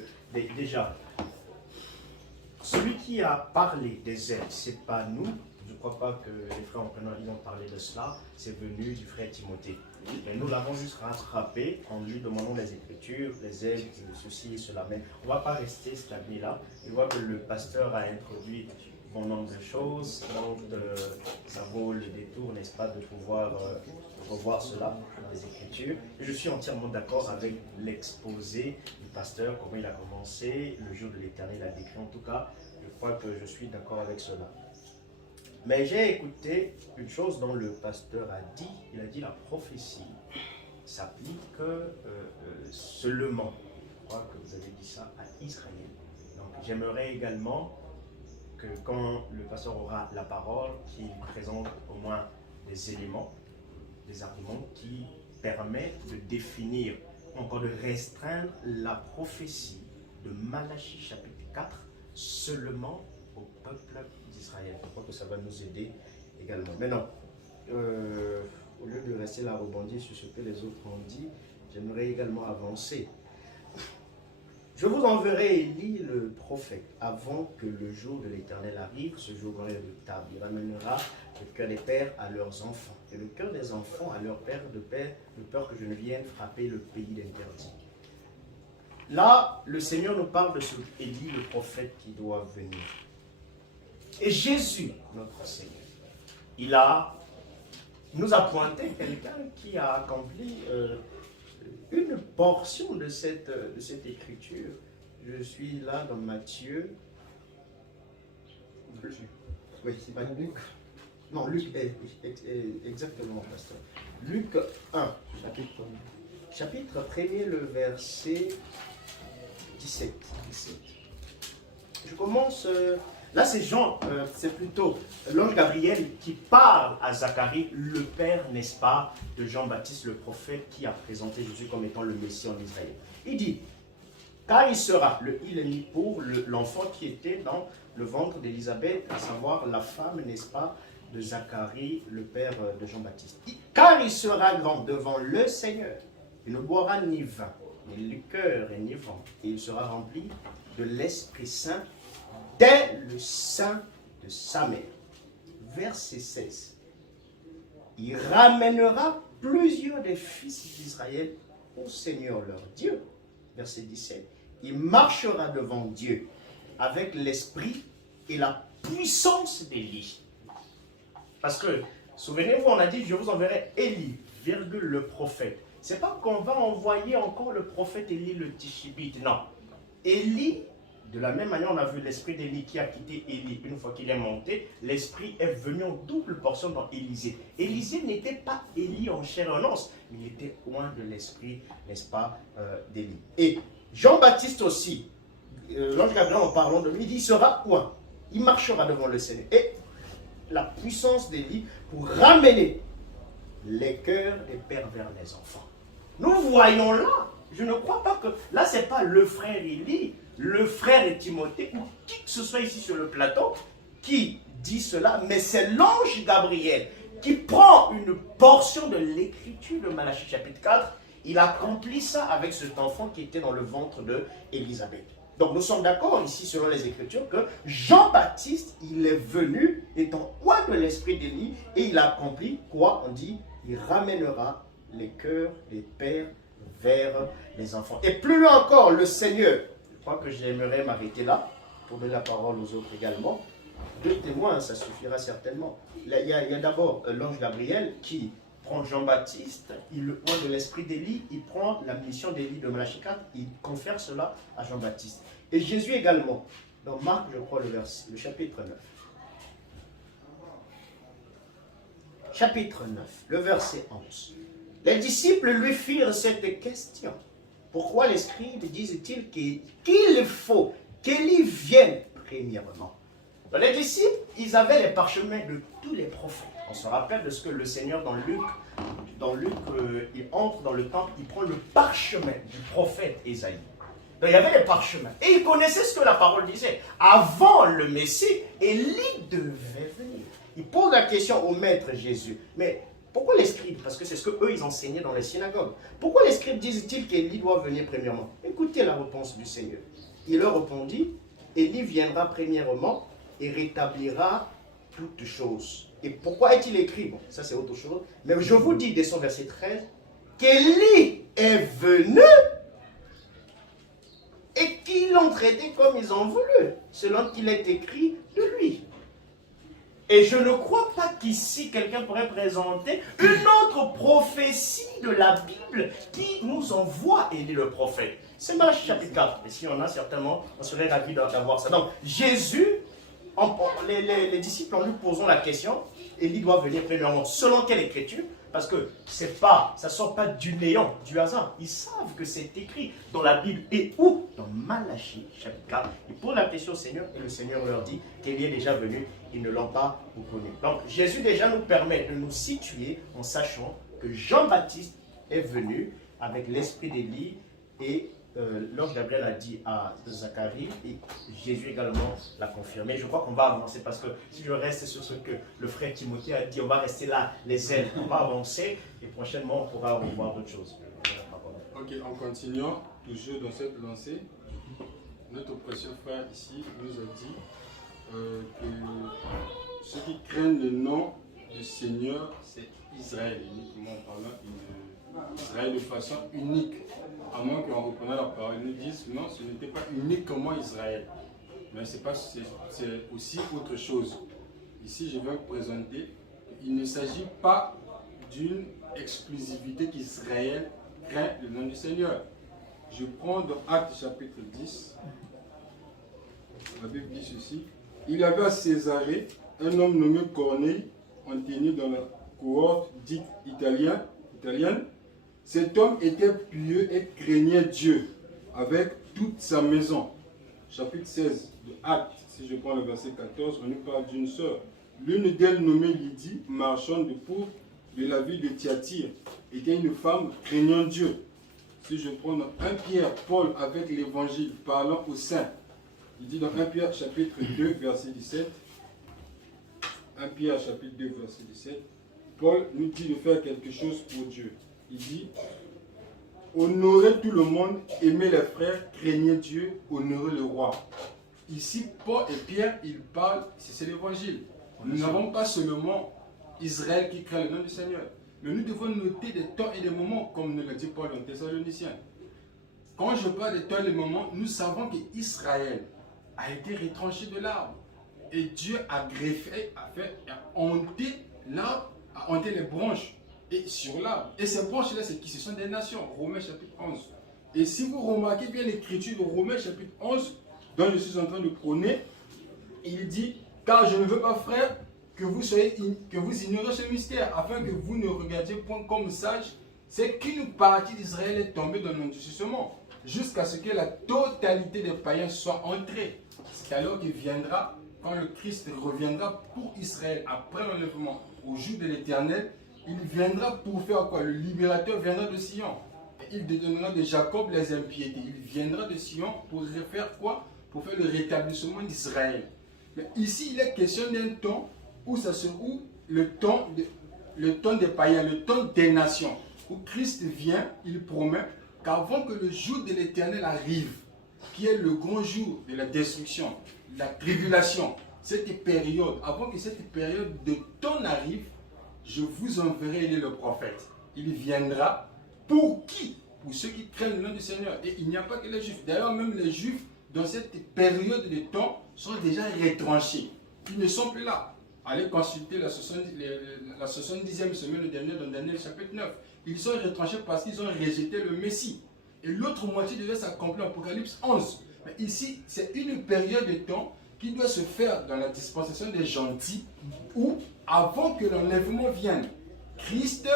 déjà, celui qui a parlé des ailes, ce n'est pas nous, je ne crois pas que les frères en prenant, ils ont parlé de cela, c'est venu du frère Timothée. Mais nous l'avons juste rattrapé en lui demandant les Écritures, les aides, ceci et cela. Mais on ne va pas rester stagné là. Je vois que le pasteur a introduit bon nombre de choses, donc ça vaut le détour, n'est-ce pas, de pouvoir revoir cela, les Écritures. Et je suis entièrement d'accord avec l'exposé du pasteur, comment il a commencé, le jour de l'Éternel a décrit. En tout cas, je crois que je suis d'accord avec cela. Mais j'ai écouté une chose dont le pasteur a dit, il a dit la prophétie s'applique seulement, je crois que vous avez dit ça, à Israël. Donc j'aimerais également que quand le pasteur aura la parole, qu'il présente au moins des éléments, des arguments qui permettent de définir, encore de restreindre la prophétie de Malachie chapitre 4 seulement au peuple d'Israël. Je crois que ça va nous aider également. Maintenant, au lieu de rester là rebondir sur ce que les autres ont dit, j'aimerais également avancer. Je vous enverrai Élie le prophète avant que le jour de l'Éternel arrive, ce jour redoutable. Il ramènera le cœur des pères à leurs enfants et le cœur des enfants à leurs pères de peur que je ne vienne frapper le pays d'interdit. Là, le Seigneur nous parle de ce Élie le prophète qui doit venir. Et Jésus, notre Seigneur, nous a pointé quelqu'un qui a accompli une portion de cette écriture. Je suis là dans Matthieu. Oui, c'est pas Luc. Non, Luc, exactement, pasteur. Luc 1, chapitre 1er, le verset 17. Je commence. Là, c'est Jean, c'est plutôt l'ange Gabriel qui parle à Zacharie, le père, n'est-ce pas, de Jean-Baptiste, le prophète qui a présenté Jésus comme étant le Messie en Israël. Il dit, car il sera, il est mis pour l'enfant qui était dans le ventre d'Élisabeth, à savoir la femme, n'est-ce pas, de Zacharie, le père de Jean-Baptiste. Car il sera grand devant le Seigneur, il ne boira ni vin, ni liqueur, ni vin, et il sera rempli de l'Esprit Saint dès le sein de sa mère. Verset 16. Il ramènera plusieurs des fils d'Israël au Seigneur leur Dieu. Verset 17. Il marchera devant Dieu avec l'esprit et la puissance d'Élie. Parce que, souvenez-vous, on a dit, je vous enverrai Élie, virgule, le prophète. C'est pas qu'on va envoyer encore le prophète Élie le Tishibite, non. Élie, de la même manière, on a vu l'esprit d'Élie qui a quitté Élie. Une fois qu'il est monté, l'esprit est venu en double portion dans Élisée. Élisée n'était pas Élie en chair et en os, mais il était loin de l'esprit, n'est-ce pas, d'Élie. Et Jean-Baptiste aussi, l'ange Gabriel en parlant de lui, il dit, il sera quoi? Il marchera devant le Seigneur. Et la puissance d'Élie pour ramener les cœurs des pères vers les enfants. Nous voyons là, je ne crois pas que, là c'est pas le frère Élie, le frère Timothée, ou qui que ce soit ici sur le plateau, qui dit cela, mais c'est l'ange Gabriel qui prend une portion de l'écriture de Malachie chapitre 4, il accomplit ça avec cet enfant qui était dans le ventre d'Élisabeth. Donc nous sommes d'accord ici selon les Écritures que Jean-Baptiste, il est venu étant oint de l'esprit d'Élie et il a accompli quoi? On dit, il ramènera les cœurs des pères vers les enfants. Et plus loin encore, le Seigneur, je crois que j'aimerais m'arrêter là pour donner la parole aux autres également. 2 témoins, ça suffira certainement. Il y a d'abord l'ange Gabriel qui prend Jean-Baptiste, il le oint de l'esprit d'Élie, il prend la mission d'Élie de Malachie 4, il confère cela à Jean-Baptiste. Et Jésus également, dans Marc, je crois, le chapitre 9. Chapitre 9, le verset 11. Les disciples lui firent cette question. Pourquoi les scribes disent-ils qu'il faut qu'Élie vienne premièrement? Les disciples, ils avaient les parchemins de tous les prophètes. On se rappelle de ce que le Seigneur dans Luc, il entre dans le temple, il prend le parchemin du prophète Ésaïe. Donc il y avait les parchemins. Et ils connaissaient ce que la parole disait. Avant le Messie, Élie devait venir. Il pose la question au maître Jésus. Mais pourquoi les scribes? Parce que c'est ce qu'eux, ils enseignaient dans les synagogues. Pourquoi les scribes disent-ils qu'Élie doit venir premièrement? Écoutez la réponse du Seigneur. Il leur répondit, Élie viendra premièrement et rétablira toutes choses. Et pourquoi est-il écrit? Bon, ça c'est autre chose. Mais je vous dis, dès son verset 13, qu'Élie est venu et qu'ils l'ont traité comme ils ont voulu, selon qu'il est écrit de lui. Et je ne crois pas qu'ici quelqu'un pourrait présenter une autre prophétie de la Bible qui nous envoie Élie le prophète. C'est Malachie chapitre 4. Et si on a certainement, on serait ravis d'avoir ça. Donc Jésus, les disciples en lui posant la question, Élie doit venir premièrement. Selon quelle écriture? Parce que ça ne sort pas du néant, du hasard. Ils savent que c'est écrit dans la Bible. Et où? Dans Malachie, chapitre 4. Ils posent la question au Seigneur et le Seigneur leur dit qu'Élie est déjà venu. Ils ne l'ont pas reconnu. Donc Jésus déjà nous permet de nous situer en sachant que Jean-Baptiste est venu avec l'esprit d'Élie et l'ange Gabriel a dit à Zacharie et Jésus également l'a confirmé. Je crois qu'on va avancer parce que si je reste sur ce que le frère Timothée a dit, on va rester là, les ailes, on va avancer et prochainement on pourra revoir d'autres choses. Ok, en continuant, toujours dans cette lancée, notre précieux frère ici nous a dit que ceux qui craignent le nom du Seigneur, c'est Israël, uniquement parlant, Israël de façon unique. À moins qu'on reconnaisse la parole, ils nous disent non, ce n'était pas uniquement Israël. Mais c'est aussi autre chose. Ici, je vais vous présenter, il ne s'agit pas d'une exclusivité qu'Israël craint le nom du Seigneur. Je prends dans Actes chapitre 10, la Bible dit ceci. Il y avait à Césarée un homme nommé Corneille, entraîné dans la cohorte dite italienne. Cet homme était pieux et craignait Dieu avec toute sa maison. Chapitre 16 de Actes, si je prends le verset 14, on nous parle d'une sœur. L'une d'elles, nommée Lydie, marchande de pourpre de la ville de Thyatire, était une femme craignant Dieu. Si je prends dans 1 Pierre, Paul avec l'évangile parlant aux saints, il dit dans 1 Pierre chapitre 2 verset 17, 1 Pierre chapitre 2 verset 17, Paul nous dit de faire quelque chose pour Dieu. Il dit, honorez tout le monde, aimez les frères, craignez Dieu, honorez le roi. Ici, Paul et Pierre, ils parlent, c'est l'évangile. Nous n'avons pas seulement Israël qui craint le nom du Seigneur, mais nous devons noter des temps et des moments, comme nous l'a dit Paul en Thessaloniciens. Quand je parle des temps et des moments, nous savons qu'Israël a été retranché de l'arbre. Et Dieu a greffé, a hanté l'arbre, a hanté les branches. Et sur l'arbre. Et ces branches-là, c'est qui? Ce sont des nations. Romains chapitre 11. Et si vous remarquez bien l'écriture de Romains chapitre 11, dont je suis en train de prôner, il dit, car je ne veux pas, frère, que vous ignorez ce mystère, afin que vous ne regardiez point comme sage, c'est qu'une partie d'Israël est tombée dans l'endurcissement, jusqu'à ce que la totalité des païens soit entrée. C'est alors qu'il viendra, quand le Christ reviendra pour Israël, après l'enlèvement, au jour de l'Éternel, il viendra pour faire quoi? Le libérateur viendra de Sion. Et il dédonnera de Jacob les impiétés. Il viendra de Sion pour faire quoi? Pour faire le rétablissement d'Israël. Mais ici, il est question d'un temps où le temps des païens, le temps des nations, où Christ vient, il promet qu'avant que le jour de l'Éternel arrive, qui est le grand jour de la destruction, la tribulation, cette période, avant que cette période de temps arrive, je vous enverrai Élie le prophète. Il viendra pour qui? Pour ceux qui craignent le nom du Seigneur. Et il n'y a pas que les Juifs. D'ailleurs, même les Juifs, dans cette période de temps, sont déjà retranchés. Ils ne sont plus là. Allez consulter la 70e semaine dernière dans Daniel chapitre 9. Ils sont retranchés parce qu'ils ont rejeté le Messie. Et l'autre moitié devait s'accomplir en Apocalypse 11. Mais ici, c'est une période de temps qui doit se faire dans la dispensation des gentils, où, avant que l'enlèvement vienne, Christ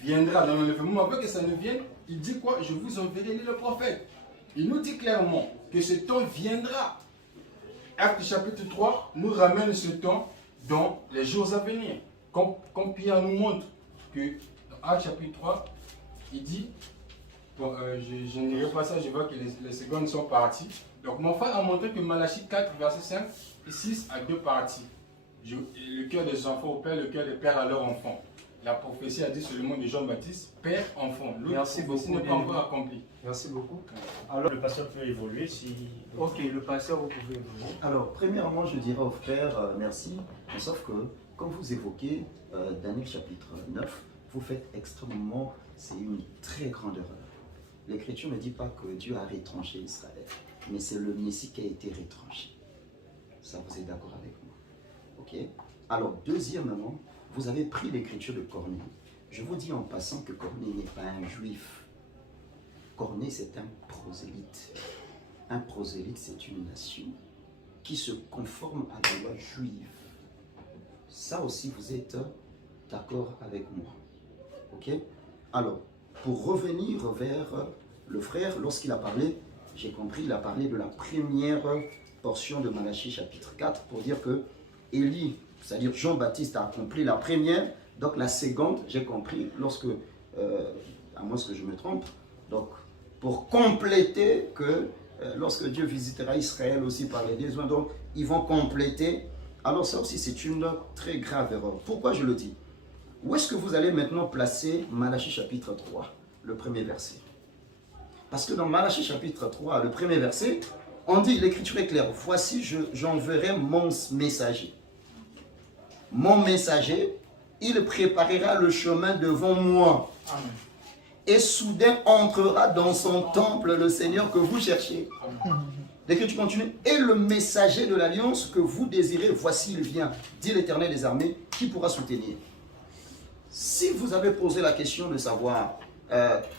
viendra dans l'enlèvement. Avant que ça ne vienne, il dit quoi? Je vous enverrai le prophète. Il nous dit clairement que ce temps viendra. Acte chapitre 3 nous ramène ce temps dans les jours à venir. Comme Pierre nous montre que dans Acte chapitre 3, il dit, bon, je n'irai pas ça, je vois que les secondes sont parties. Donc mon frère a montré que Malachie 4, verset 5 et 6 a deux parties. Le cœur des enfants au père, le cœur des pères à leurs enfants. La prophétie a dit seulement de Jean-Baptiste, père, enfant. L'autre prophétie n'est pas encore accomplie. Merci beaucoup. Alors, le pasteur peut évoluer si... Ok, le pasteur, vous pouvez évoluer. Alors, premièrement, je dirais aux frères merci, mais sauf que quand vous évoquez Daniel chapitre 9, vous faites extrêmement, c'est une très grande erreur. L'Écriture ne dit pas que Dieu a retranché Israël, mais c'est le Messie qui a été retranché. Ça, vous êtes d'accord avec moi? Ok. Alors, deuxièmement, vous avez pris l'Écriture de Corneille. Je vous dis en passant que Corneille n'est pas un juif. Corneille, c'est un prosélyte. Un prosélyte, c'est une nation qui se conforme à la loi juive. Ça aussi, vous êtes d'accord avec moi. Ok? Alors, pour revenir vers le frère, lorsqu'il a parlé, j'ai compris, il a parlé de la première portion de Malachie chapitre 4 pour dire que Élie, c'est-à-dire Jean-Baptiste, a accompli la première. Donc la seconde, j'ai compris, lorsque, à moins que je me trompe, donc pour compléter que lorsque Dieu visitera Israël aussi par les besoins, donc ils vont compléter. Alors ça aussi c'est une très grave erreur. Pourquoi je le dis? Où est-ce que vous allez maintenant placer Malachie chapitre 3, le premier verset? Parce que dans Malachie chapitre 3, le premier verset, on dit, l'écriture est claire, voici j'enverrai mon messager. Mon messager, il préparera le chemin devant moi. Amen. Et soudain entrera dans son temple le Seigneur que vous cherchez. L'Écriture continue. Et le messager de l'alliance que vous désirez, voici il vient, dit l'Éternel des armées, qui pourra soutenir. Si vous avez posé la question de savoir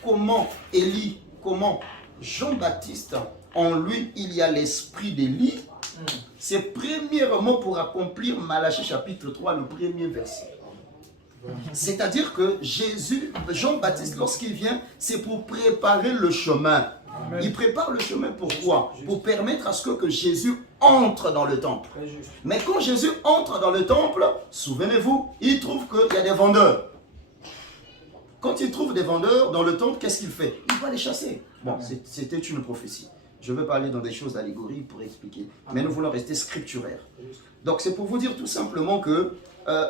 comment Élie, comment Jean-Baptiste, en lui il y a l'esprit d'Élie, c'est premièrement pour accomplir Malachie chapitre 3, le premier verset. C'est-à-dire que Jean-Baptiste, lorsqu'il vient, c'est pour préparer le chemin. Amen. Il prépare le chemin pourquoi? Pour permettre à ce que Jésus entre dans le temple. Mais quand Jésus entre dans le temple, souvenez-vous, il trouve qu'il y a des vendeurs. Quand il trouve des vendeurs dans le temple, qu'est-ce qu'il fait? Il va les chasser. Bon, c'était une prophétie. Je veux pas aller dans des choses allégoriques pour expliquer. Mais nous voulons rester scripturaires. Donc c'est pour vous dire tout simplement que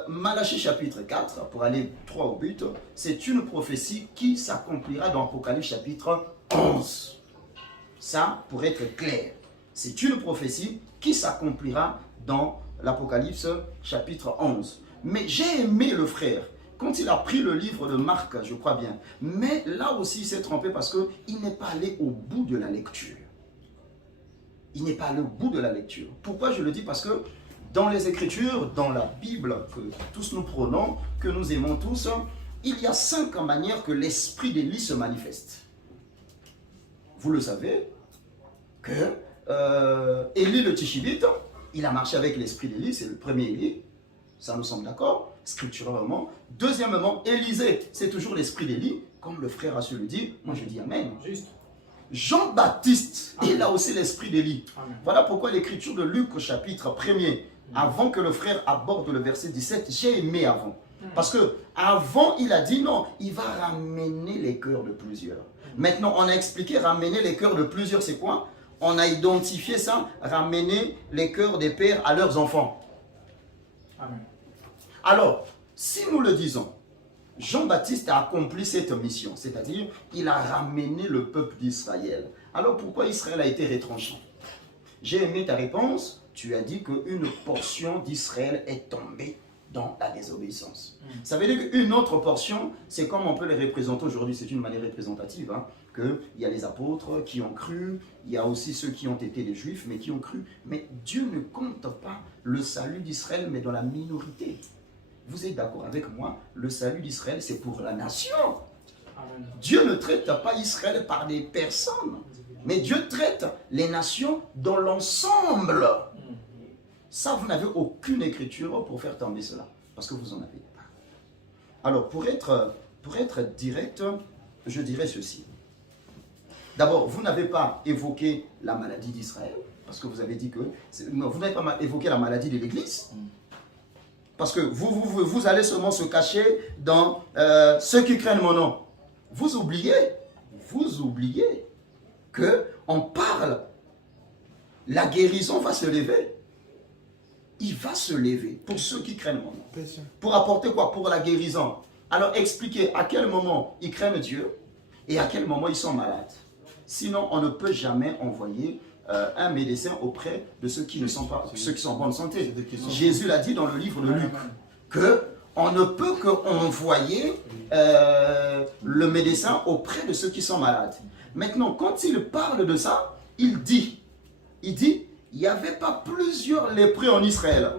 Malachie chapitre 4, pour aller droit au but, c'est une prophétie qui s'accomplira dans Apocalypse chapitre 11. Ça, pour être clair, c'est une prophétie qui s'accomplira dans l'Apocalypse chapitre 11. Mais j'ai aimé le frère, quand il a pris le livre de Marc, je crois bien, mais là aussi il s'est trompé parce qu'il n'est pas allé au bout de la lecture. Il n'est pas allé au bout de la lecture. Pourquoi je le dis? Parce que dans les Écritures, dans la Bible que tous nous prenons, que nous aimons tous, il y a 5 manières que l'esprit d'Élie se manifeste. Vous le savez, que Élie le Tishibite, il a marché avec l'esprit d'Élie, c'est le premier Élie, ça nous semble d'accord, scripturalement. Deuxièmement, Élisée, c'est toujours l'esprit d'Élie, comme le frère a su le dire, moi je dis Amen. Juste. Jean-Baptiste, il a aussi l'esprit d'Élie. Voilà pourquoi l'écriture de Luc au chapitre 1er, avant que le frère aborde le verset 17, j'ai aimé avant. Parce que avant, il a dit non, il va ramener les cœurs de plusieurs. Maintenant, on a expliqué ramener les cœurs de plusieurs, c'est quoi? On a identifié ça, ramener les cœurs des pères à leurs enfants. Amen. Alors, si nous le disons, Jean-Baptiste a accompli cette mission, c'est-à-dire il a ramené le peuple d'Israël. Alors pourquoi Israël a été retranché? J'ai aimé ta réponse, tu as dit qu'une portion d'Israël est tombée dans la désobéissance. Ça veut dire qu'une autre portion, c'est comme on peut les représenter aujourd'hui, c'est une manière représentative, hein, qu'il y a les apôtres qui ont cru, il y a aussi ceux qui ont été des juifs, mais qui ont cru. Mais Dieu ne compte pas le salut d'Israël, mais dans la minorité. Vous êtes d'accord avec moi? Le salut d'Israël, c'est pour la nation. Amen. Dieu ne traite pas Israël par des personnes, mais Dieu traite les nations dans l'ensemble. Ça, vous n'avez aucune écriture pour faire tomber cela, parce que vous n'en avez pas. Alors, pour être direct, je dirais ceci. D'abord, vous n'avez pas évoqué la maladie d'Israël, parce que vous avez dit que... Non, vous n'avez pas évoqué la maladie de l'Église. Parce que vous allez seulement se cacher dans ceux qui craignent mon nom. Vous oubliez qu'on parle, la guérison va se lever. Il va se lever pour ceux qui craignent mon nom. Pour apporter quoi? Pour la guérison. Alors expliquez à quel moment ils craignent Dieu et à quel moment ils sont malades. Sinon, on ne peut jamais envoyer un médecin auprès de ceux qui ne sont pas, ceux qui sont en bonne santé. Jésus l'a dit dans le livre de Luc, que on ne peut qu'envoyer le médecin auprès de ceux qui sont malades. Maintenant, quand il parle de ça, il dit, il n'y avait pas plusieurs lépreux en Israël.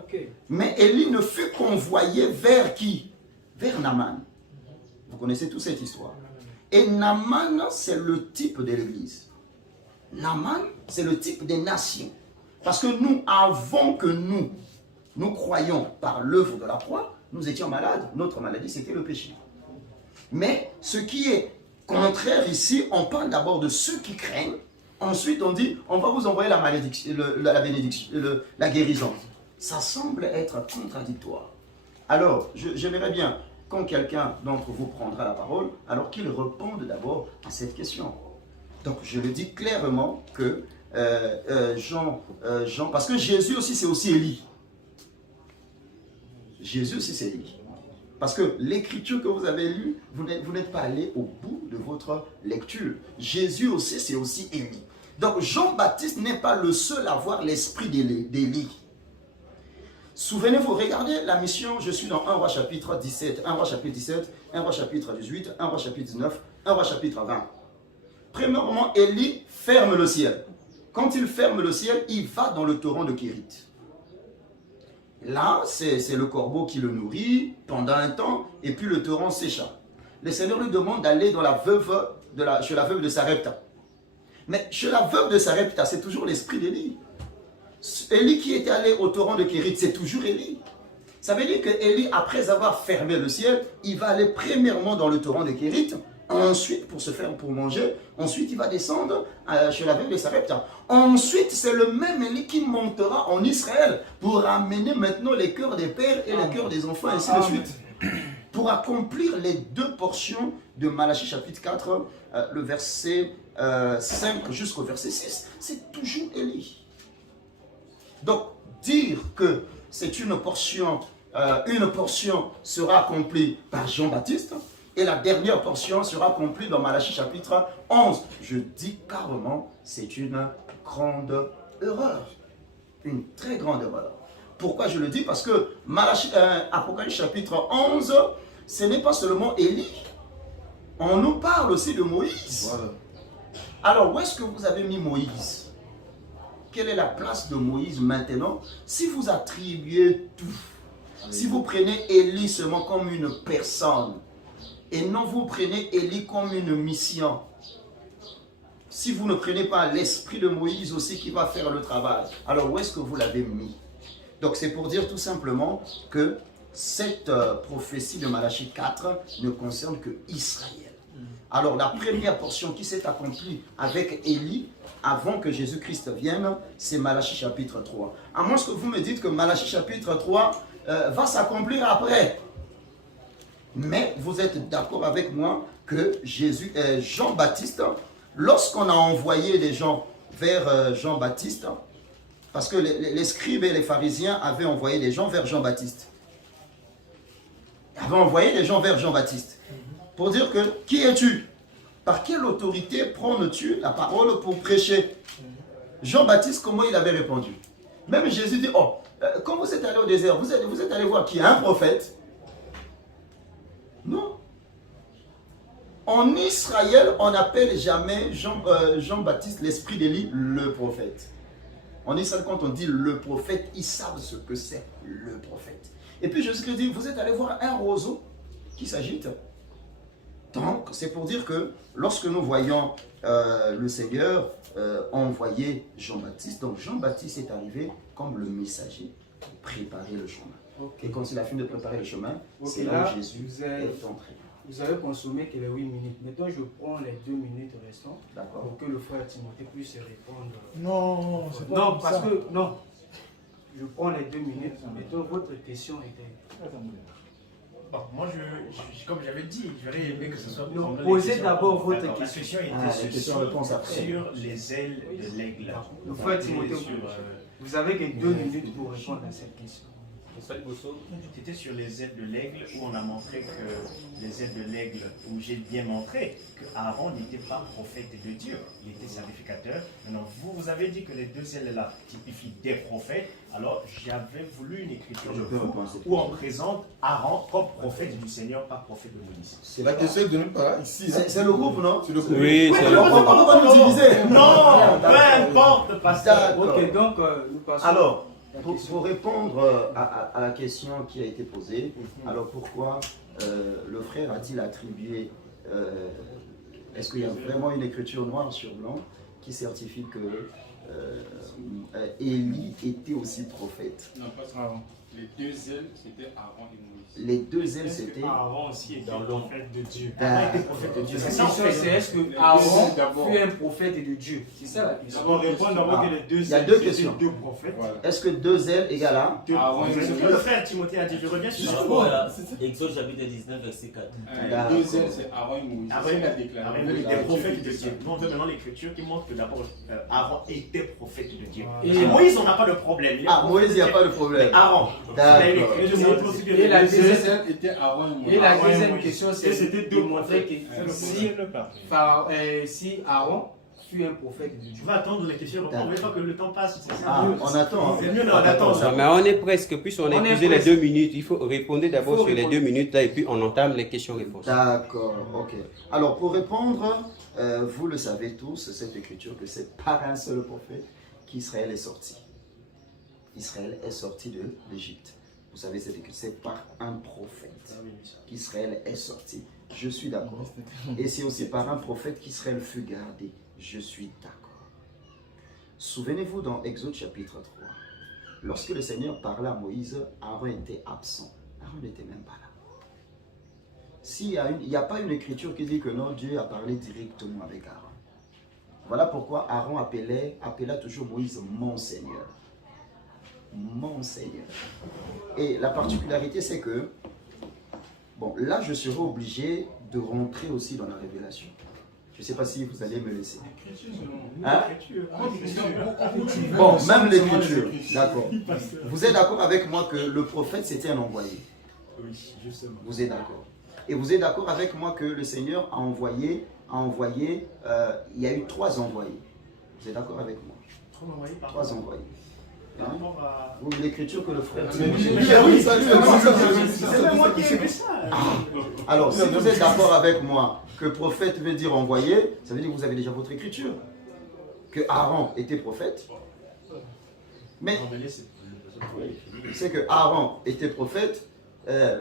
Mais Élie ne fut qu'envoyé vers qui? Vers Naaman. Vous connaissez toute cette histoire. Et Naaman, c'est le type de l'Église. Naaman, c'est le type des nations. Parce que nous, avant que nous croyions par l'œuvre de la croix, nous étions malades. Notre maladie, c'était le péché. Mais ce qui est contraire ici, on parle d'abord de ceux qui craignent. Ensuite, on dit, on va vous envoyer la malédiction, la bénédiction, la guérison. Ça semble être contradictoire. Alors, j'aimerais bien, quand quelqu'un d'entre vous prendra la parole, alors qu'il réponde d'abord à cette question. Donc, je le dis clairement que Jean, parce que Jésus aussi, c'est aussi Élie. Jésus aussi, c'est Élie. Parce que l'écriture que vous avez lue, vous n'êtes pas allé au bout de votre lecture. Jésus aussi, c'est aussi Élie. Donc, Jean-Baptiste n'est pas le seul à avoir l'esprit d'Élie. Souvenez-vous, regardez la mission, je suis dans 1 Roi chapitre 17, 1 Roi chapitre 17, 1 Roi chapitre 18, 1 Roi chapitre 19, 1 Roi chapitre 20. Premièrement, Élie ferme le ciel. Quand il ferme le ciel, il va dans le torrent de Kérit. Là, c'est le corbeau qui le nourrit pendant un temps, et puis le torrent s'échappe. Le Seigneur lui demande d'aller dans chez la veuve de Sarepta. Mais chez la veuve de Sarepta, c'est toujours l'esprit d'Élie. Élie qui était allé au torrent de Kérit, c'est toujours Élie. Ça veut dire que Élie, après avoir fermé le ciel, il va aller premièrement dans le torrent de Kérit, ensuite pour manger, ensuite il va descendre chez la veuve de Sarepta. Ensuite, c'est le même Élie qui montera en Israël pour amener maintenant les cœurs des pères et les cœurs des enfants, et ainsi de suite. Pour accomplir les deux portions de Malachie chapitre 4, le verset 5 jusqu'au verset 6, c'est toujours Élie. Donc, dire que c'est une portion sera accomplie par Jean-Baptiste, et la dernière portion sera accomplie dans Malachie chapitre 11. Je dis carrément, c'est une grande erreur. Une très grande erreur. Pourquoi je le dis? Parce que Apocalypse chapitre 11, ce n'est pas seulement Élie. On nous parle aussi de Moïse. Voilà. Alors, où est-ce que vous avez mis Moïse? Quelle est la place de Moïse maintenant? Si vous attribuez tout, si vous prenez Élie seulement comme une personne, et non vous prenez Élie comme une mission, si vous ne prenez pas l'esprit de Moïse aussi qui va faire le travail, alors où est-ce que vous l'avez mis? Donc c'est pour dire tout simplement que cette prophétie de Malachie 4 ne concerne que Israël. Alors la première portion qui s'est accomplie avec Élie, avant que Jésus-Christ vienne, c'est Malachie chapitre 3. À moins que vous me dites que Malachie chapitre 3 va s'accomplir après. Mais vous êtes d'accord avec moi que Jean-Baptiste, lorsqu'on a envoyé des gens vers Jean-Baptiste, parce que les scribes et les pharisiens avaient envoyé des gens vers Jean-Baptiste. Ils avaient envoyé des gens vers Jean-Baptiste. Pour dire que, qui es-tu? Par quelle autorité prends-tu la parole pour prêcher? Jean-Baptiste, comment il avait répondu? Même Jésus dit, quand vous êtes allé au désert, vous êtes allé voir qui? Un prophète? Non. En Israël, on n'appelle jamais Jean-Baptiste, l'esprit d'Élie, le prophète. En Israël, quand on dit le prophète, ils savent ce que c'est le prophète. Et puis Jésus dit, vous êtes allé voir un roseau qui s'agite. Donc, c'est pour dire que lorsque nous voyons le Seigneur envoyer Jean-Baptiste, donc Jean-Baptiste est arrivé comme le messager pour préparer le chemin. Okay. Et quand il a fini de préparer le chemin, c'est là où Jésus est entré. Vous avez consommé que les 8 minutes. Maintenant, je prends les 2 minutes restantes pour que le frère Timothée puisse répondre. Non, c'est pas non, parce que, non. Je prends les 2 minutes. Maintenant, votre question était... Bon, moi, comme j'avais dit, j'aurais aimé que ce soit... Non, posez d'abord votre question. La question était sur les ailes de l'aigle. Le frère Timothée, vous avez que 2 minutes pour répondre à cette question. Tu étais sur les ailes de l'aigle où on a montré que les ailes de l'aigle, où j'ai bien montré que Aaron n'était pas prophète de Dieu, il était sacrificateur. Maintenant, vous avez dit que les deux ailes-là typifient des prophètes. Alors, j'avais voulu une écriture où on présente Aaron comme prophète du Seigneur, pas prophète de Moïse. C'est la question est donnée par là, ici. C'est le groupe, non? C'est le groupe. Oui, c'est le On va pas nous diviser. Non, peu importe, pasteur. D'accord. Ok, donc nous passons. Alors, la pour question. répondre à la question qui a été posée, alors pourquoi le frère a-t-il attribué, est-ce qu'il y a vraiment une écriture noire sur blanc qui certifie que Élie était aussi prophète? Non, pas Aaron. Les deux ailes, c'était Aaron et Moïse. Les deux ailes, Est-ce que c'était... Aaron aussi était le prophète de Dieu? Ah, Prophète de Dieu. La C'est ça, en question fait. c'est est-ce que deux Aaron d'abord. fut un prophète de Dieu? C'est ça la question. D'abord, répondre d'abord Ah, que les deux il y a ailes, deux c'était questions. deux prophètes. Voilà. Est-ce que deux ailes égale à... Deux Aaron et prophètes. C'est ce que le frère Timothée a dit. Je reviens sur ça. Voilà. Exode chapitre 19, verset 4. Les deux ailes, c'est Aaron et Moïse. Aaron, C'est ce qu'il a déclaré. Aaron était prophète de Dieu. Nous, on veut maintenant l'écriture qui montre que d'abord Aaron était prophète de Dieu. Et Moïse, on n'a pas de problème. Il est Ah, prophète Moïse, il n'y a de pas Dieu. de problème. Mais Aaron, D'accord. il a écrit, je montre aussi que Et la Les deuxième- deux ailes étaient Aaron et Moïse. Et la Aaron et deuxième Moïse. question, Et c'est c'était de deux montrer prophètes. que si Aaron fut un prophète de Tu Dieu. vas attendre les questions. On ne veut pas que le temps passe. Ah, on attend. hein. C'est mieux, on attend. Non, mais on est presque, puisqu'on a On est épuisé les presque. 2 minutes, il faut répondre d'abord Il faut sur les répondre. 2 minutes là et puis on entame les questions-réponses. D'accord, ok. Alors, pour répondre, vous le savez tous, cette écriture, que c'est par un seul prophète qu'Israël est sorti. Israël est sorti de l'Égypte. Vous savez, c'est par un prophète qu'Israël est sorti. Je suis d'accord. Et c'est aussi par un prophète qu'Israël fut gardé. Je suis d'accord. Souvenez-vous dans Exode chapitre 3, lorsque le Seigneur parlait à Moïse, Aaron était absent. Aaron n'était même pas là. Il n'y a pas une écriture qui dit que non, Dieu a parlé directement avec Aaron. Voilà pourquoi Aaron appela toujours Moïse mon Seigneur. Mon Seigneur. Et la particularité, c'est que, bon, là, je serai obligé de rentrer aussi dans la révélation. Je ne sais pas si vous allez me laisser. Hein? Bon, même l'écriture. D'accord. Vous êtes d'accord avec moi que le prophète, c'était un envoyé? Oui, justement. Vous êtes d'accord? Et vous êtes d'accord avec moi que le Seigneur a envoyé, il y a eu 3 envoyés. Vous êtes d'accord avec moi? 3 envoyés. Hein? Vous, l'écriture que le frère... C'est même moi qui ai vu ça. Alors, si vous êtes d'accord avec moi que prophète veut dire envoyé, ça veut dire que vous avez déjà votre écriture. Que Aaron était prophète. Mais c'est que Aaron était prophète.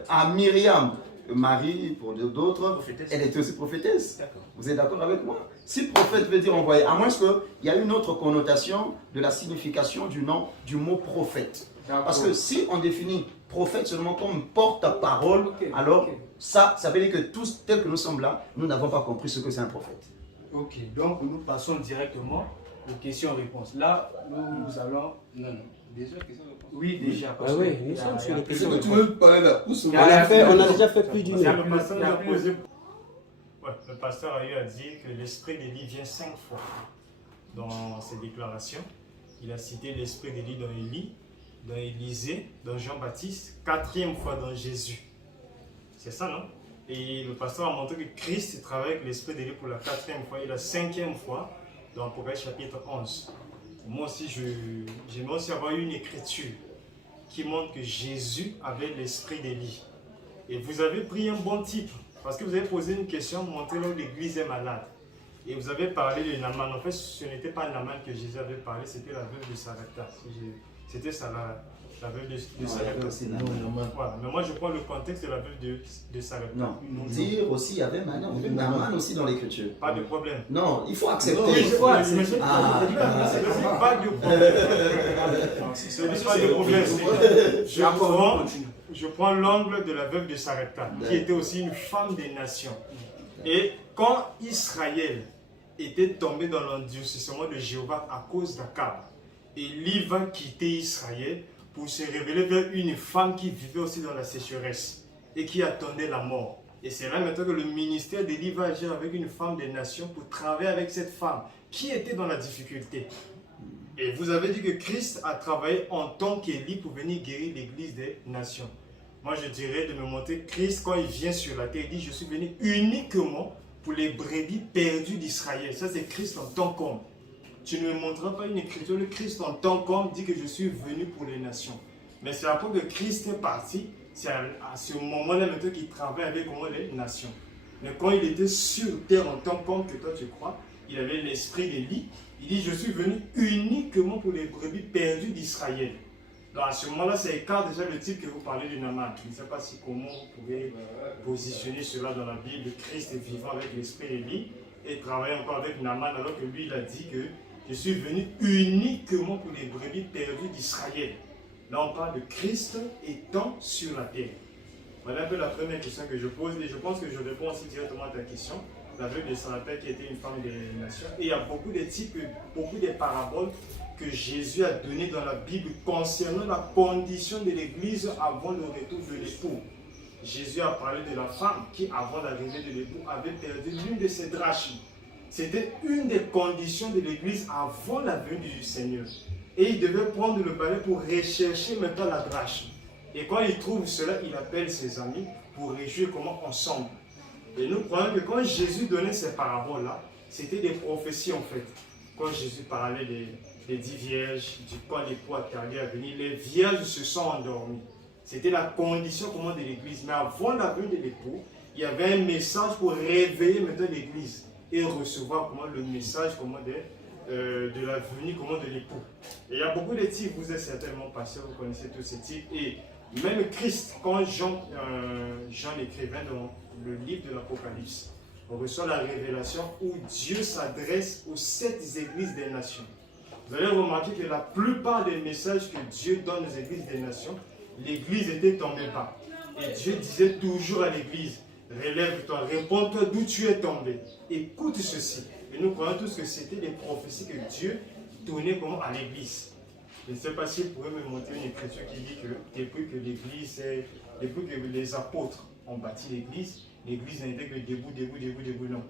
À Myriam, Marie, pour d'autres, elle était aussi prophétesse. Vous êtes d'accord avec moi? Si prophète veut dire envoyé, à moins qu'il y a une autre connotation de la signification du nom, du mot prophète. Parce que si on définit prophète seulement comme porte-parole, alors ça veut dire que tous tels que nous sommes là, nous n'avons pas compris ce que c'est un prophète. Ok, donc nous passons directement aux questions-réponses. Là, nous allons... Non, déjà, question-réponse. Oui, déjà. Ah Parce oui, que nous il y a- sommes il y sur a les plusieurs- Tu veux parler là? Où se On a déjà fait plus d'une heure. Le pasteur a eu à dire que l'esprit d'Élie vient 5 fois dans ses déclarations. Il a cité l'esprit d'Élie dans Élie, dans Élisée, dans Jean-Baptiste, 4e fois dans Jésus. C'est ça, non? Et le pasteur a montré que Christ travaille avec l'esprit d'Élie pour la 4e fois et la 5e fois dans Apocalypse chapitre 11. Moi aussi, j'aimerais aussi avoir une écriture qui montre que Jésus avait l'esprit d'Élie. Et vous avez pris un bon titre, parce que vous avez posé une question, montrez là où l'église est malade. Et vous avez parlé de Naaman. En fait, ce n'était pas Naaman que Jésus avait parlé, c'était la veuve de Sarepta. C'était ça, la veuve de Sarepta. Voilà. Mais moi, je prends le contexte de la veuve de Sarepta. Non, dire aussi, il y avait Naaman aussi dans l'écriture. Pas de problème. Non, il faut accepter. Pas de problème. Ce n'est pas de problème. Je prends l'angle de la veuve de Sarepta, qui était aussi une femme des nations. Et quand Israël était tombé dans l'endurcissement de Jéhovah à cause d'Akab, Élie va quitter Israël pour se révéler vers une femme qui vivait aussi dans la sécheresse et qui attendait la mort. Et c'est là maintenant que le ministère d'Élie va agir avec une femme des nations pour travailler avec cette femme qui était dans la difficulté. Et vous avez dit que Christ a travaillé en tant qu'Élie pour venir guérir l'église des nations. Moi, je dirais de me montrer Christ, quand il vient sur la terre, il dit, je suis venu uniquement pour les brebis perdues d'Israël. Ça, c'est Christ en tant qu'homme. Tu ne me montreras pas une écriture. Le Christ en tant qu'homme dit que je suis venu pour les nations. Mais c'est après que Christ est parti, c'est à ce moment-là maintenant qu'il travaille avec les nations. Mais quand il était sur terre en tant qu'homme que toi tu crois, il avait l'esprit d'Élie. Il dit, je suis venu uniquement pour les brebis perdues d'Israël. Donc à ce moment-là, ça écarte déjà le type que vous parlez de Naaman. Je ne sais pas si comment vous pouvez positionner cela dans la Bible. Christ est vivant avec l'esprit d'Élie et travaille encore avec Naaman, alors que lui, il a dit que je suis venu uniquement pour les brebis perdues d'Israël. Là, on parle de Christ étant sur la terre. Voilà un peu la première question que je pose et je pense que je réponds aussi directement à ta question. La veuve de Sarapta qui était une femme des nations. Et il y a beaucoup de types, beaucoup de paraboles que Jésus a données dans la Bible concernant la condition de l'Église avant le retour de l'époux. Jésus a parlé de la femme qui, avant l'arrivée de l'époux, avait perdu l'une de ses drachmes. C'était une des conditions de l'Église avant la venue du Seigneur. Et il devait prendre le balai pour rechercher maintenant la drachme. Et quand il trouve cela, il appelle ses amis pour réjouir comment ensemble. Et nous croyons que quand Jésus donnait ces paraboles-là, c'était des prophéties en fait. Quand Jésus parlait des 10 vierges, quand l'époux a tardé à venir, les vierges se sont endormies. C'était la condition comment de l'Église. Mais avant la venue de l'époux, il y avait un message pour réveiller maintenant l'Église et recevoir comment le message comment de la venue comment de l'époux. Et il y a beaucoup de types, vous êtes certainement pasteurs, vous connaissez tous ces types. Et même Christ, quand Jean l'écrivain dans le livre de l'Apocalypse, on reçoit la révélation où Dieu s'adresse aux 7 églises des nations. Vous allez remarquer que la plupart des messages que Dieu donne aux églises des nations, l'église était tombée bas. Et Dieu disait toujours à l'église, relève-toi, réponds-toi d'où tu es tombé. Écoute ceci. Et nous croyons tous que c'était des prophéties que Dieu donnait comment à l'église. Je ne sais pas si vous pouvez me montrer une écriture qui dit que depuis que les apôtres ont bâti l'église n'était que debout, non.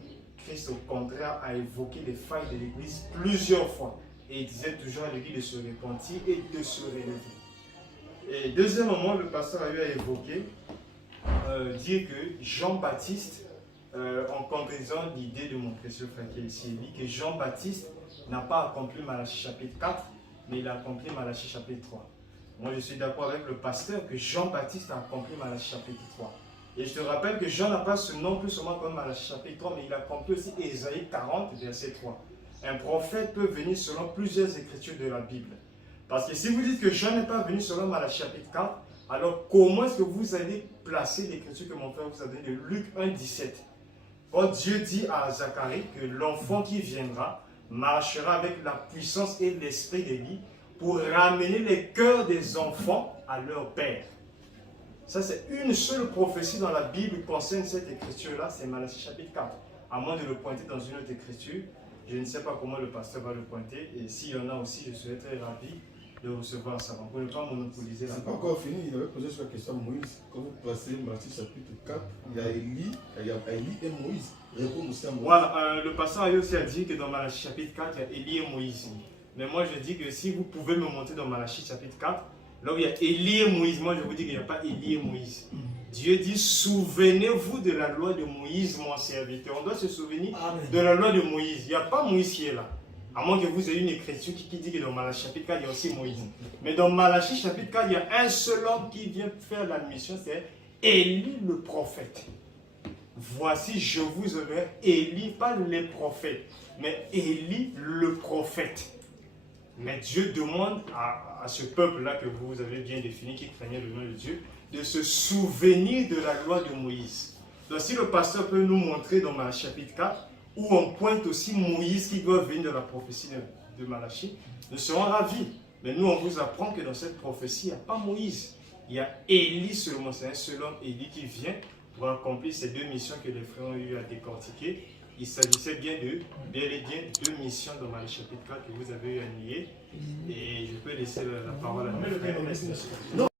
Christ au contraire a évoqué les failles de l'église plusieurs fois. Et il disait toujours à l'église de se repentir et de se relever. Et deuxièmement, le pasteur a eu à évoquer, dire que Jean-Baptiste, en contredisant l'idée de mon précieux frère qui est ici, il dit que Jean-Baptiste n'a pas accompli Malachie chapitre 4, mais il a accompli Malachie chapitre 3. Moi, je suis d'accord avec le pasteur que Jean-Baptiste a accompli Malachie chapitre 3. Et je te rappelle que Jean n'a pas ce nom plus seulement comme Malachie chapitre 3, mais il a accompli aussi Ésaïe 40, verset 3. Un prophète peut venir selon plusieurs écritures de la Bible. Parce que si vous dites que Jean n'est pas venu selon Malachie chapitre 4, alors comment est-ce que vous allez placer l'écriture que mon frère vous a donnée de Luc 1, 17? Quand Dieu dit à Zacharie que l'enfant qui viendra marchera avec la puissance et l'esprit d'Élie pour ramener les cœurs des enfants à leur père. Ça, c'est une seule prophétie dans la Bible qui concerne cette écriture-là, c'est Malachie chapitre 4. À moins de le pointer dans une autre écriture, je ne sais pas comment le pasteur va le pointer. Et s'il y en a aussi, je serais très ravi de recevoir ça. Pour ne pas monopoliser la parole. Ce n'est pas encore fini, il avait posé sur la question de Moïse. Quand vous passez Malachie chapitre 4, il y a Élie et Moïse. Répondre aussi à Moïse. Voilà, le pasteur a aussi dit que dans Malachie chapitre 4, il y a Élie et Moïse. Mais moi, je dis que si vous pouvez me montrer dans Malachie chapitre 4, là où il y a Élie et Moïse, moi je vous dis qu'il n'y a pas Élie et Moïse. Dieu dit, souvenez-vous de la loi de Moïse, mon serviteur. On doit se souvenir de la loi de Moïse. Il n'y a pas Moïse qui est là. À moins que vous ayez une écriture qui dit que dans Malachie chapitre 4, il y a aussi Moïse. Mais dans Malachie chapitre 4, il y a un seul homme qui vient faire la mission, c'est Élie le prophète. Voici, je vous enverrai Élie, pas les prophètes, mais Élie le prophète. Mais Dieu demande à ce peuple-là que vous avez bien défini, qui craignait le nom de Dieu, de se souvenir de la loi de Moïse. Donc si le pasteur peut nous montrer dans Malachie chapitre 4, où on pointe aussi Moïse qui doit venir de la prophétie de Malachie, nous serons ravis. Mais nous, on vous apprend que dans cette prophétie, il n'y a pas Moïse. Il y a Élie seulement, c'est un seul homme, Élie, qui vient pour accomplir ces 2 missions que les frères ont eu à décortiquer. Il s'agissait bien et bien 2 missions dans Malachie chapitre 4 que vous avez eu à nier. Et je peux laisser la parole à mes frères.